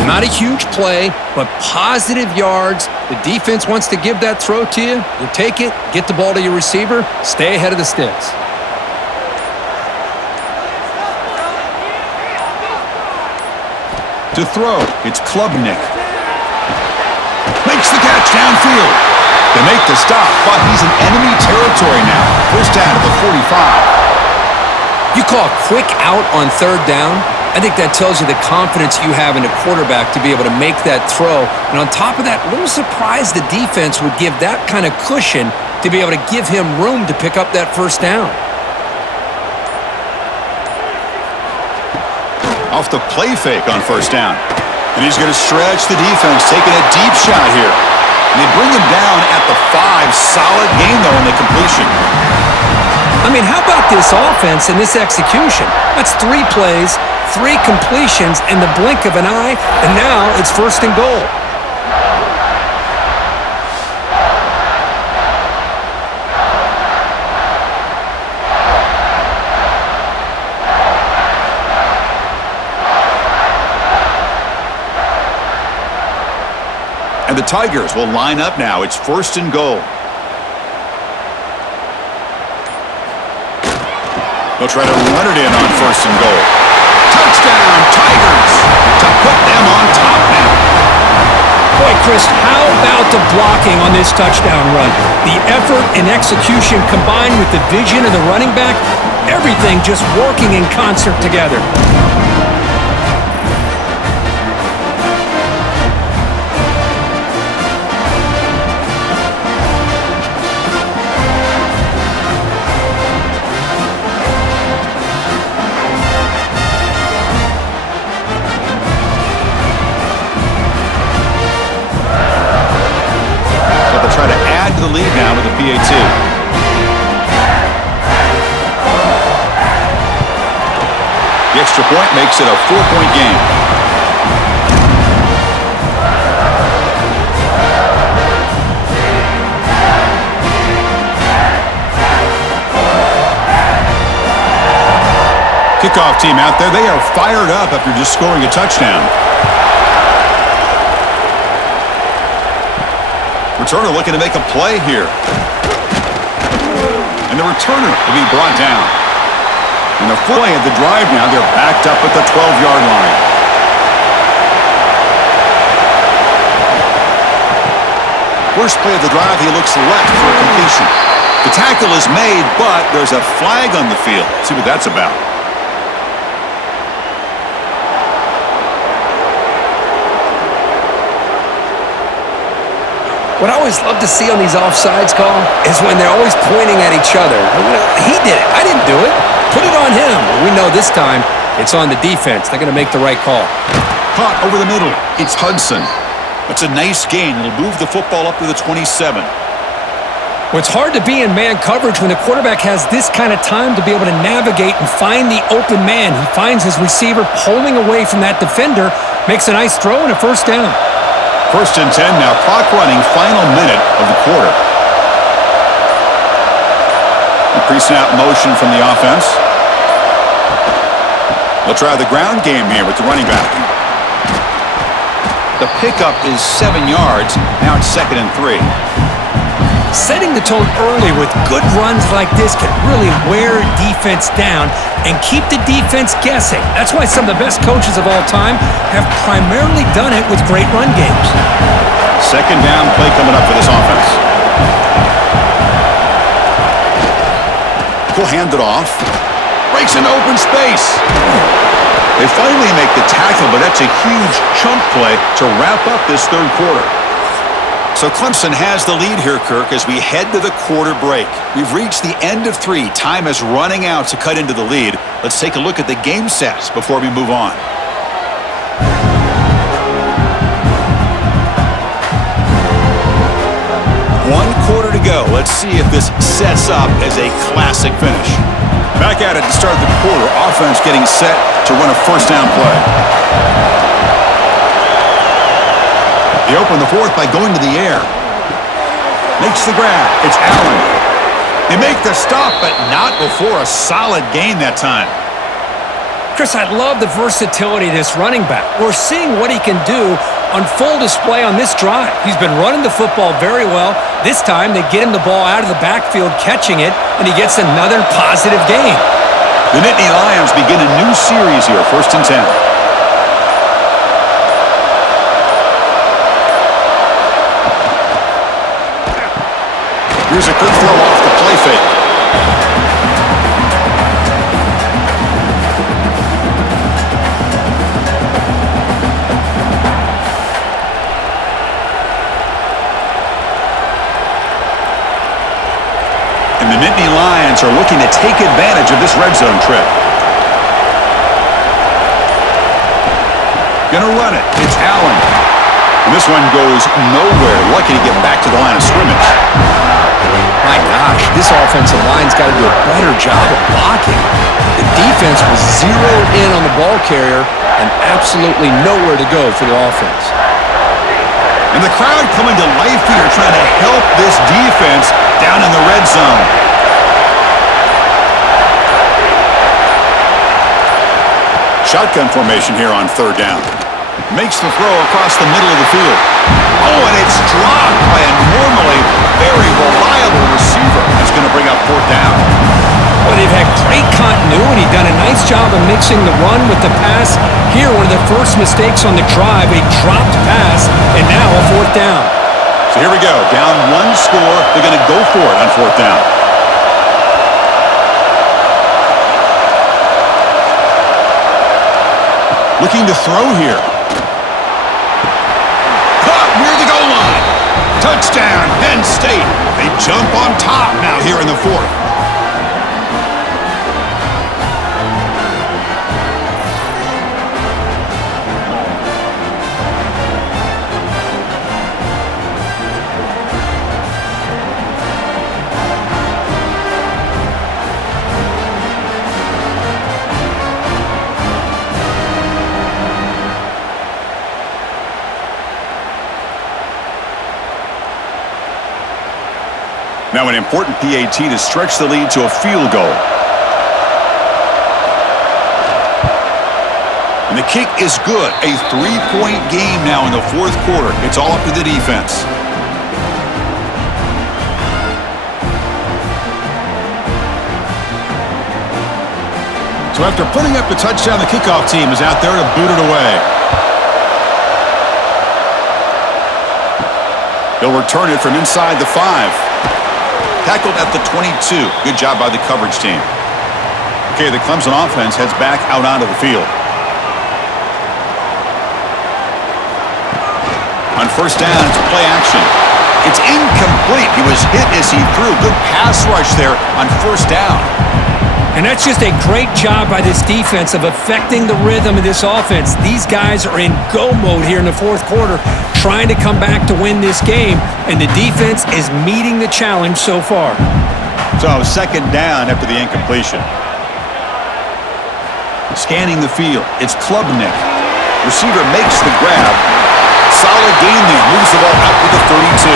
Not a huge play, but positive yards. The defense wants to give that throw to you. You take it, get the ball to your receiver, stay ahead of the sticks. To throw, it's Klubnik. Makes the catch downfield. They make the stop, but he's in enemy territory now. First down at the 45. You call a quick out on 3rd down. I think that tells you the confidence you have in a quarterback to be able to make that throw. And on top of that, a little surprised the defense would give that kind of cushion to be able to give him room to pick up that 1st down. Off the play fake on 1st down. And he's going to stretch the defense, taking a deep shot here. And they bring him down at the 5. Solid gain, though, in the completion. I mean, how about this offense and this execution? That's 3 plays, 3 completions in the blink of an eye, and now it's 1st and goal. And the Tigers will line up now. It's 1st and goal. They'll try to run it in on 1st and goal. Touchdown, Tigers, to put them on top now. Boy, Chris, how about the blocking on this touchdown run? The effort and execution combined with the vision of the running back, everything just working in concert together. The lead now with the PA2. The extra point makes it a 4-point game. Kickoff team out there. They are fired up after just scoring a touchdown. Returner looking to make a play here. And the returner will be brought down. And the play of the drive now, they're backed up at the 12-yard line. First play of the drive, he looks left for a completion. The tackle is made, but there's a flag on the field. Let's see what that's about. What I always love to see on these offsides call is when they're always pointing at each other. He did it. I didn't do it. Put it on him. We know this time it's on the defense. They're going to make the right call. Caught over the middle. It's Hudson. It's a nice gain. It'll move the football up to the 27. Well, it's hard to be in man coverage when the quarterback has this kind of time to be able to navigate and find the open man. He finds his receiver pulling away from that defender, makes a nice throw and a 1st down. 1st and 10 now, clock running, final minute of the quarter. The pre-snap motion from the offense. They'll try the ground game here with the running back. The pickup is 7 yards. Now it's 2nd and 3. Setting the tone early with good runs like this can really wear a defense down and keep the defense guessing. That's why some of the best coaches of all time have primarily done it with great run games. 2nd down play coming up for this offense. He'll hand it off. Breaks into open space. They finally make the tackle, but that's a huge chunk play to wrap up this 3rd quarter. So Clemson has the lead here, Kirk, as we head to the quarter break. We've reached the end of 3. Time is running out to cut into the lead. Let's take a look at the game sets before we move on. One quarter to go. Let's see if this sets up as a classic finish. Back at it to start the quarter. Offense getting set to run a first down play. They open the fourth by going to the air. Makes the grab. It's Allen. They make the stop, but not before a solid gain that time. Chris, I love the versatility of this running back. We're seeing what he can do on full display on this drive. He's been running the football very well. This time, they get him the ball out of the backfield, catching it, and he gets another positive gain. The Nittany Lions begin a new series here, 1st and 10. Here's a good throw off the play fake. And the Nittany Lions are looking to take advantage of this red zone trip. Gonna run it. It's Allen. And this one goes nowhere. Lucky to get back to the line of scrimmage. My gosh, this offensive line's got to do a better job of blocking. The defense was zeroed in on the ball carrier and absolutely nowhere to go for the offense. And the crowd coming to life here, trying to help this defense down in the red zone. Shotgun formation here on 3rd down. Makes the throw across the middle of the field. Oh, and it's dropped by a normally very reliable receiver. That's going to bring up 4th down. Well, they've had great continuity, done a nice job of mixing the run with the pass. Here, one of the first mistakes on the drive, a dropped pass, and now a 4th down. So here we go. Down 1 score. They're going to go for it on 4th down. Looking to throw here. Caught near the goal line. Touchdown, Penn State. They jump on top now here in the 4th. Now an important PAT to stretch the lead to a field goal. And the kick is good. A 3-point game now in the 4th quarter. It's all up to the defense. So after putting up the touchdown, the kickoff team is out there to boot it away. They'll return it from inside the 5. Tackled at the 22. Good job by the coverage team. Okay, the Clemson offense heads back out onto the field. On 1st down, it's play action. It's incomplete. He was hit as he threw. Good pass rush there on 1st down. And that's just a great job by this defense of affecting the rhythm of this offense. These guys are in go mode here in the 4th quarter, trying to come back to win this game, and the defense is meeting the challenge so far. So 2nd down after the incompletion. Scanning the field, it's Klubnik. Receiver makes the grab. Solid gain there, moves the ball out to the 32.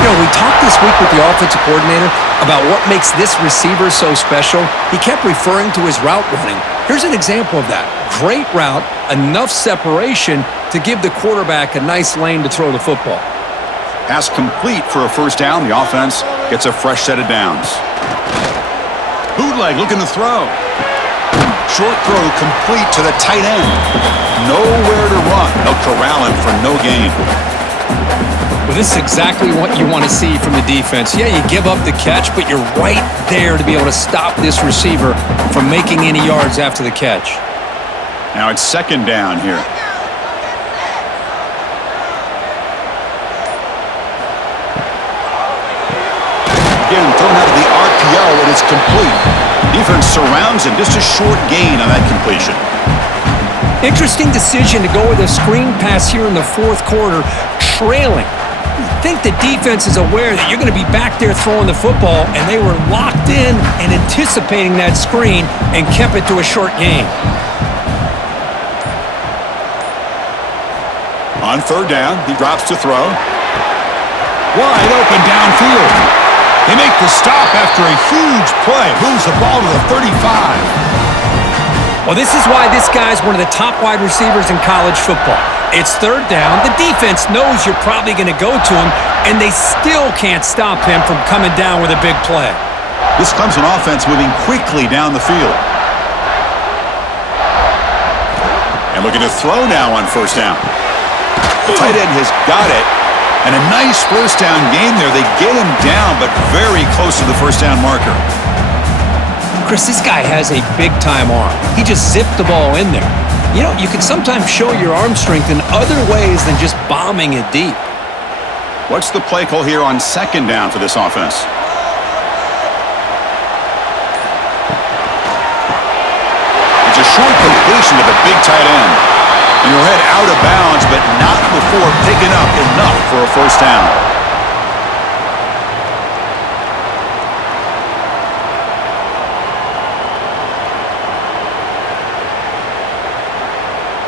You know, we talked this week with the offensive coordinator about what makes this receiver so special. He kept referring to his route running. Here's an example of that. Great route, enough separation to give the quarterback a nice lane to throw the football. Pass complete for a 1st down. The offense gets a fresh set of downs. Bootleg looking to throw. Short throw complete to the tight end. Nowhere to run. They'll corral him for no gain. Well, this is exactly what you want to see from the defense. Yeah, you give up the catch, but you're right there to be able to stop this receiver from making any yards after the catch. Now it's 2nd down here. again, thrown out of the RPO, and it's complete. Defense surrounds him. Just a short gain on that completion. Interesting decision to go with a screen pass here in the fourth quarter, trailing. I think the defense is aware that you're going to be back there throwing the football, and they were locked in and anticipating that screen and kept it to a short gain. On third down, he drops to throw. Wide open downfield. They make the stop after a huge play. Moves the ball to the 35. Well, this is why this guy's one of the top wide receivers in college football. It's third down. The defense knows you're probably going to go to him, and they still can't stop him from coming down with a big play. This Clemson offense moving quickly down the field. And looking to throw now on first down. The tight end has got it. And a nice first down game there. They get him down, but very close to the first down marker. Chris, this guy has a big-time arm. He just zipped the ball in there. You know, you can sometimes show your arm strength in other ways than just bombing it deep. What's the play call here on second down for this offense? It's a short completion to the big tight end. And he'll head out of bounds, but not before picking up enough for a first down.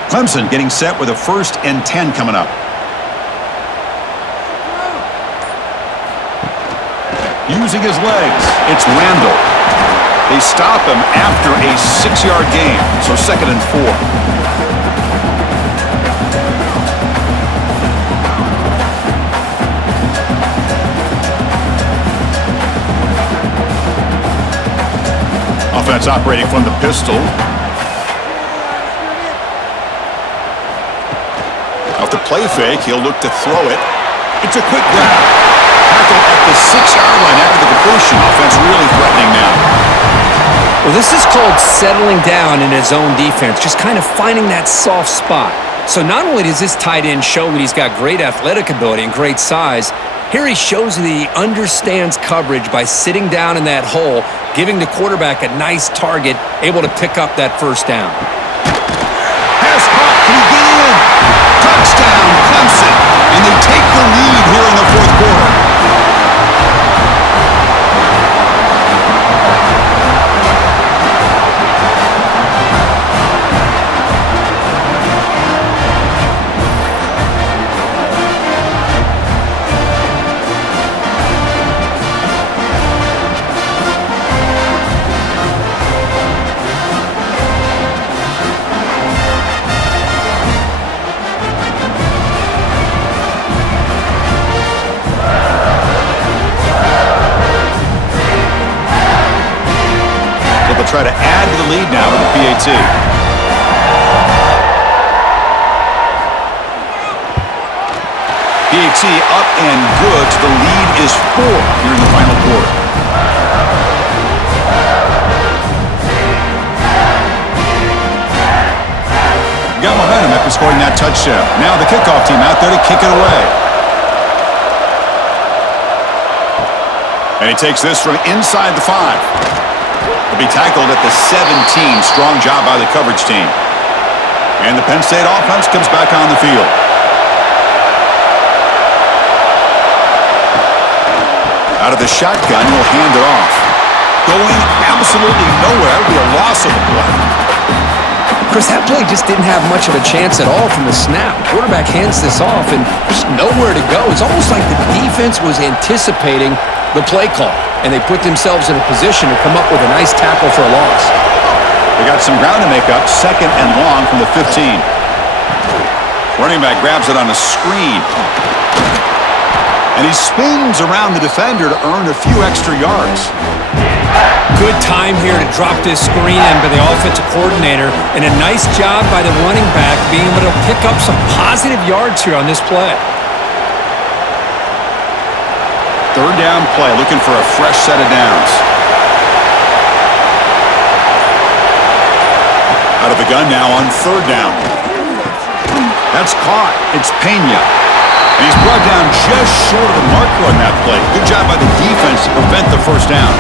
Clemson getting set with a 1st and 10 coming up. Using his legs, it's Randall. They stop him after a 6-yard gain, so 2nd and 4. Offense operating from the pistol. Off the play fake, he'll look to throw it. It's a quick grab. Tackled at the 6-yard line after the completion. Offense really threatening now. Well, this is called settling down in his own defense, just kind of finding that soft spot. So not only does this tight end show that he's got great athletic ability and great size, here he shows that he understands coverage by sitting down in that hole, giving the quarterback a nice target, able to pick up that first down. Pass caught. Can he get in? Touchdown, Clemson. And they take the lead here in the fourth quarter. Try to add to the lead now with the PAT. PAT up and good. The lead is 4 here in the final quarter. Got momentum after scoring that touchdown. Now the kickoff team out there to kick it away. And he takes this from inside the 5. Will be tackled at the 17. Strong job by the coverage team. And the Penn State offense comes back on the field. Out of the shotgun, he'll hand it off. Going absolutely nowhere. It'll be a loss of the play. Chris, that play just didn't have much of a chance at all from the snap. Quarterback hands this off and just nowhere to go. It's almost like the defense was anticipating the play call, and they put themselves in a position to come up with a nice tackle for a loss. They got some ground to make up. 2nd and long from the 15. Running back grabs it on a screen. And he spins around the defender to earn a few extra yards. Good time here to drop this screen in by the offensive coordinator, and a nice job by the running back being able to pick up some positive yards here on this play. Third down play, looking for a fresh set of downs. Out of the gun now on third down. That's caught. It's Pena. And he's brought down just short of the marker on that play. Good job by the defense to prevent the first down.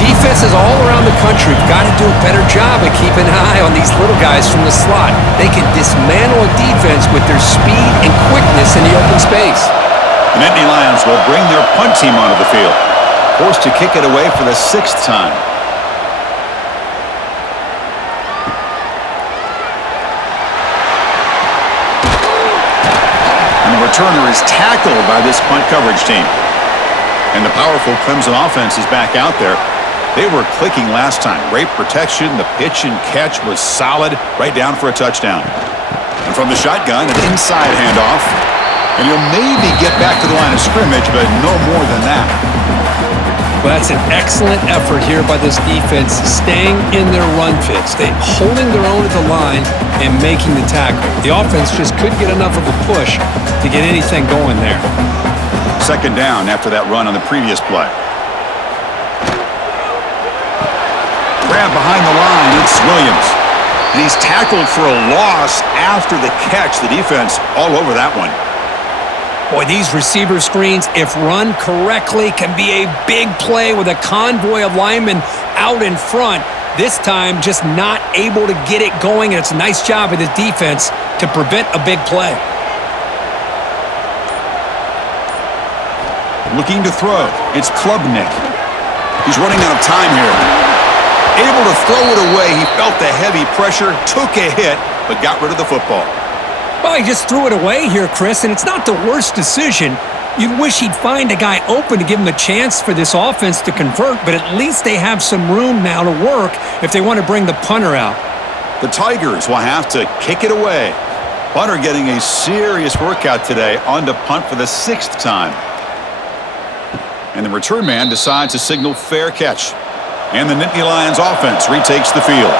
Defenses all around the country have got to do a better job of keeping an eye on these little guys from the slot. They can dismantle a defense with their speed and quickness in the open space. The Nittany Lions will bring their punt team onto the field, forced to kick it away for the 6th time. And the returner is tackled by this punt coverage team. And the powerful Clemson offense is back out there. They were clicking last time. Great protection. The pitch and catch was solid. Right down for a touchdown. And from the shotgun, an inside handoff. And he'll maybe get back to the line of scrimmage, but no more than that. Well, that's an excellent effort here by this defense, staying in their run fits. They holding their own at the line and making the tackle. The offense just couldn't get enough of a push to get anything going there. 2nd down after that run on the previous play. Grab behind the line, it's Williams. And he's tackled for a loss after the catch. The defense all over that one. Boy, these receiver screens, if run correctly, can be a big play with a convoy of linemen out in front. This time, just not able to get it going, and it's a nice job of the defense to prevent a big play. Looking to throw. It's Klubnik. He's running out of time here. Able to throw it away. He felt the heavy pressure, took a hit, but got rid of the football. Well, he just threw it away here, Chris, and it's not the worst decision. You'd wish he'd find a guy open to give him a chance for this offense to convert, but at least they have some room now to work if they want to bring the punter out. The Tigers will have to kick it away. Punter getting a serious workout today on to punt for the 6th time. And the return man decides to signal fair catch. And the Nittany Lions offense retakes the field.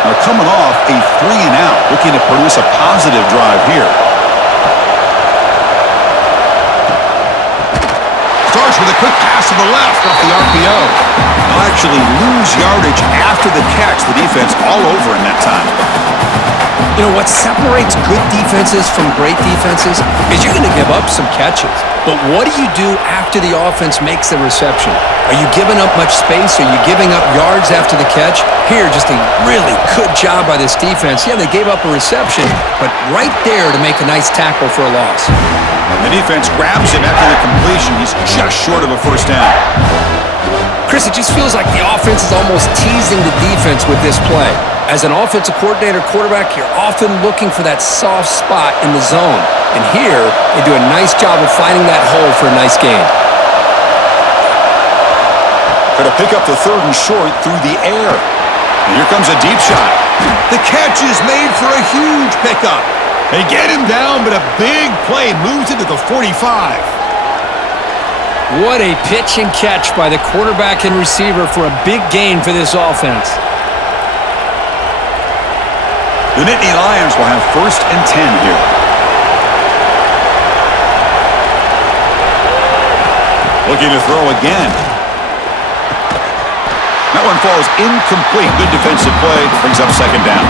They're coming off a 3-and-out, looking to produce a positive drive here. Starts with a quick pass to the left off the RPO. They'll actually lose yardage after the catch. The defense all over in that time. You know, what separates good defenses from great defenses is you're going to give up some catches. But what do you do after the offense makes the reception? Are you giving up much space? Are you giving up yards after the catch? Here, just a really good job by this defense. Yeah, they gave up a reception, but right there to make a nice tackle for a loss. The defense grabs him after the completion. He's just short of a first down. Chris, it just feels like the offense is almost teasing the defense with this play. As an offensive coordinator quarterback, you're often looking for that soft spot in the zone. And here, they do a nice job of finding that hole for a nice gain. Going to pick up the 3rd and short through the air. And here comes a deep shot. The catch is made for a huge pickup. They get him down, but a big play moves into the 45. What a pitch and catch by the quarterback and receiver for a big gain for this offense. The Nittany Lions will have 1st and 10 here. Looking to throw again. That one falls incomplete. Good defensive play. Brings up 2nd down.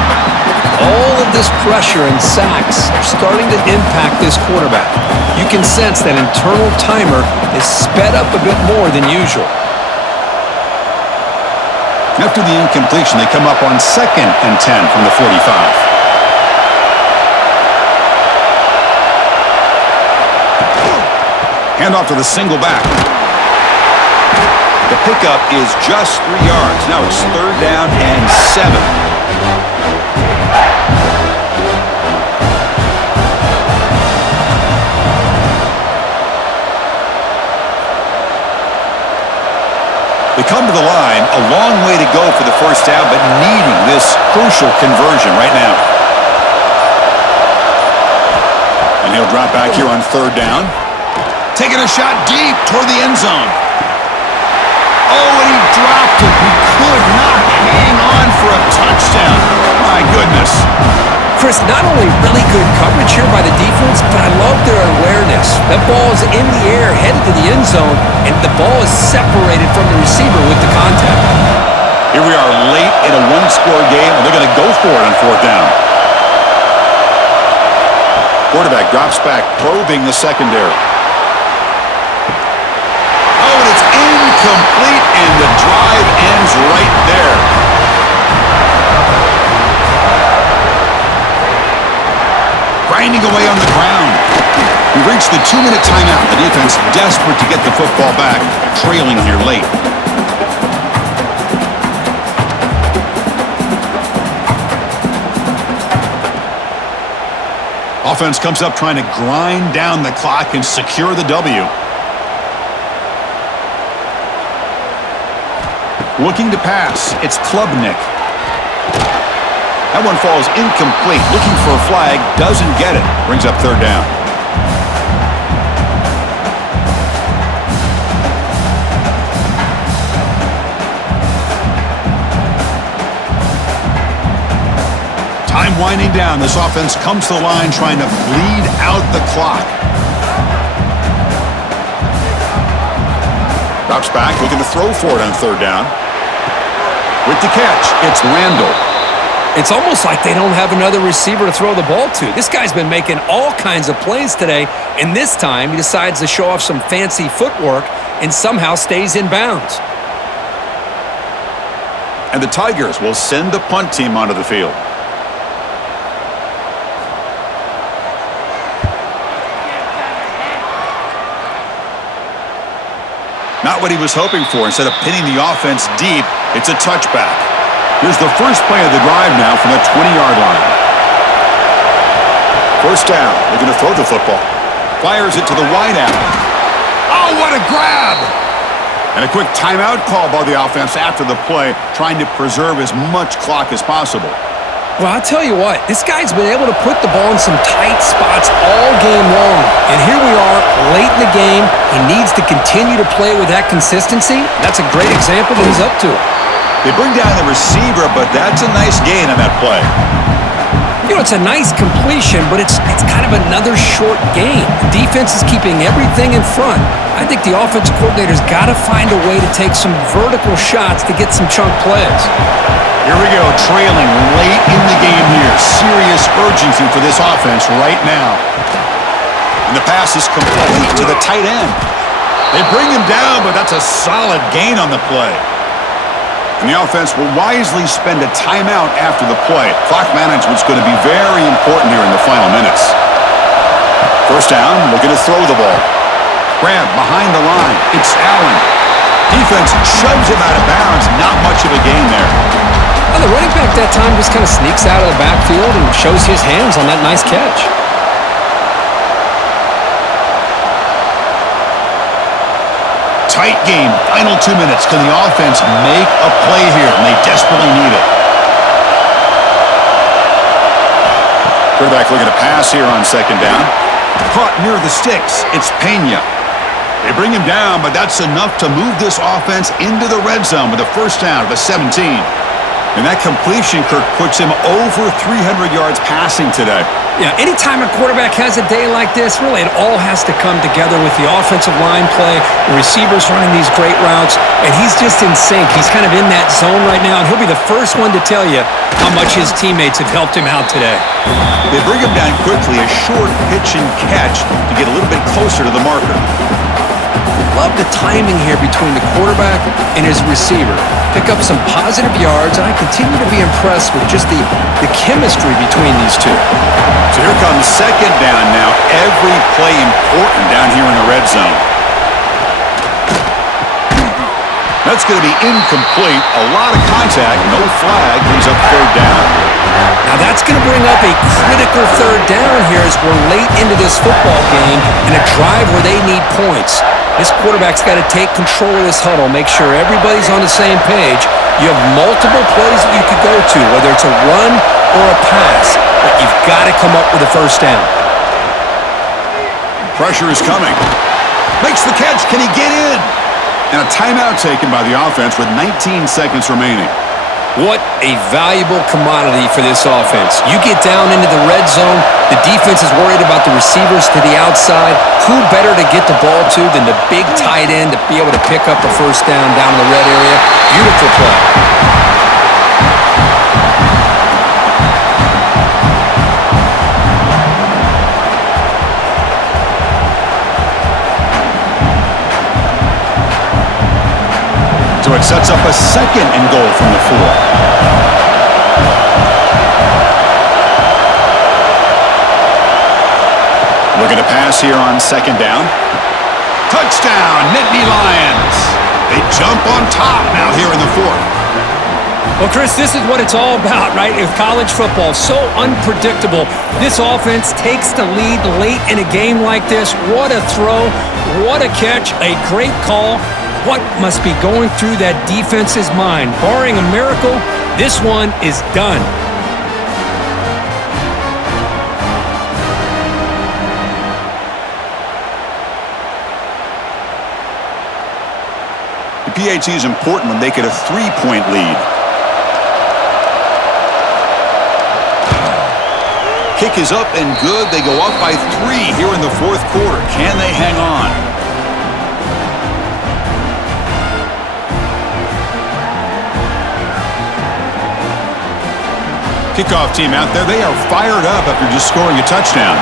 All of this pressure and sacks are starting to impact this quarterback. You can sense that internal timer is sped up a bit more than usual. After the incompletion, they come up on 2nd and 10 from the 45. Handoff to the single back. The pickup is just 3 yards. Now it's 3rd down and 7. They come to the line, a long way to go for the first down, but needing this crucial conversion right now. And he'll drop back here on 3rd down. Taking a shot deep toward the end zone. Oh, and he dropped it. He could not hang on for a touchdown. My goodness. Chris, not only really good coverage here by the defense, but I love their awareness. That ball is in the air, headed to the end zone, and the ball is separated from the receiver with the contact. Here we are late in a one-score game, and they're going to go for it on 4th down. Quarterback drops back, probing the secondary. Oh, and it's incomplete, and the drive ends right there. Grinding away on the ground. We reached the 2-minute timeout. The defense desperate to get the football back, trailing here late. Offense comes up trying to grind down the clock and secure the W. Looking to pass. It's Klubnik. That one falls incomplete. Looking for a flag. Doesn't get it. Brings up third down. Time winding down. This offense comes to the line trying to bleed out the clock. Drops back, looking to throw for it on third down. With the catch, it's Randall. It's almost like they don't have another receiver to throw the ball to. This guy's been making all kinds of plays today, and this time he decides to show off some fancy footwork and somehow stays in bounds. And the Tigers will send the punt team onto the field. Not what he was hoping for. Instead of pinning the offense deep, it's a touchback. Here's the first play of the drive now from the 20-yard line. First down, looking to throw the football. Fires it to the wideout. Oh, what a grab! And a quick timeout call by the offense after the play, trying to preserve as much clock as possible. Well, I'll tell you what, this guy's been able to put the ball in some tight spots all game long. And here we are, late in the game. He needs to continue to play with that consistency. That's a great example that he's up to it. They bring down the receiver, but that's a nice gain on that play. You know, it's a nice completion, but it's kind of another short game. The defense is keeping everything in front. I think the offensive coordinator's got to find a way to take some vertical shots to get some chunk plays. Here we go, trailing late in the game here. Serious urgency for this offense right now. And the pass is complete to the tight end. They bring him down, but that's a solid gain on the play. And the offense will wisely spend a timeout after the play. Clock management's going to be very important here in the final minutes. First down, looking to throw the ball. Grab behind the line. It's Allen. Defense shoves him out of bounds. Not much of a gain there. Well, the running back that time just kind of sneaks out of the backfield and shows his hands on that nice catch. Tight game. Final 2 minutes. Can the offense make a play here? And they desperately need it. Quarterback looking to pass here on second down. Caught near the sticks. It's Pena. They bring him down, but that's enough to move this offense into the red zone with a first down of a 17. And that completion, Kirk, puts him over 300 yards passing today. Yeah, anytime a quarterback has a day like this, really it all has to come together with the offensive line play, the receivers running these great routes, and he's just in sync. He's kind of in that zone right now, and he'll be the first one to tell you how much his teammates have helped him out today. They bring him down quickly, a short pitch and catch to get a little bit closer to the marker. Love the timing here between the quarterback and his receiver. Pick up some positive yards, and I continue to be impressed with just the chemistry between these two. So here comes second down now. Every play important down here in the red zone. That's going to be incomplete. A lot of contact, no flag, brings up third down. Now that's going to bring up a critical third down here as we're late into this football game in a drive where they need points. This quarterback's got to take control of this huddle, make sure everybody's on the same page. You have multiple plays that you could go to, whether it's a run or a pass, but you've got to come up with a first down. Pressure is coming. Makes the catch. Can he get in? And a timeout taken by the offense with 19 seconds remaining. What a valuable commodity for this offense. You get down into the red zone, the defense is worried about the receivers to the outside. Who better to get the ball to than the big tight end to be able to pick up a first down in the red area? Beautiful play. Sets up a 2nd and goal from the 4. Looking to pass here on 2nd down. Touchdown, Nittany Lions. They jump on top now here in the 4th. Well, Chris, this is what it's all about, right? With college football, so unpredictable. This offense takes the lead late in a game like this. What a throw. What a catch. A great call. What must be going through that defense's mind? Barring a miracle, this one is done. The PAT is important when they get a 3-point lead. Kick is up and good. They go up by 3 here in the 4th quarter. Can they hang on? Kickoff team out there. They are fired up after just scoring a touchdown.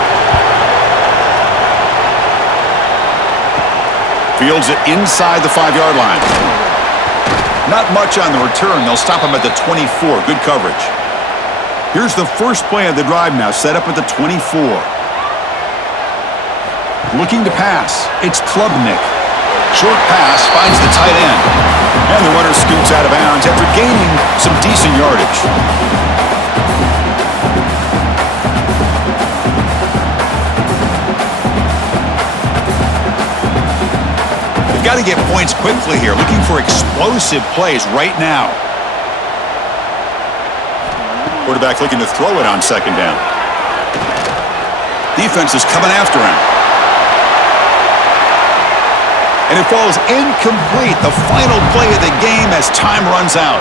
Fields it inside the 5-yard line. Not much on the return. They'll stop him at the 24. Good coverage. Here's the first play of the drive now, set up at the 24. Looking to pass. It's Klubnik. Short pass finds the tight end. And the runner scoots out of bounds after gaining some decent yardage. They've got to get points quickly here. Looking for explosive plays right now. Quarterback looking to throw it on 2nd down. Defense is coming after him. And it falls incomplete. The final play of the game as time runs out.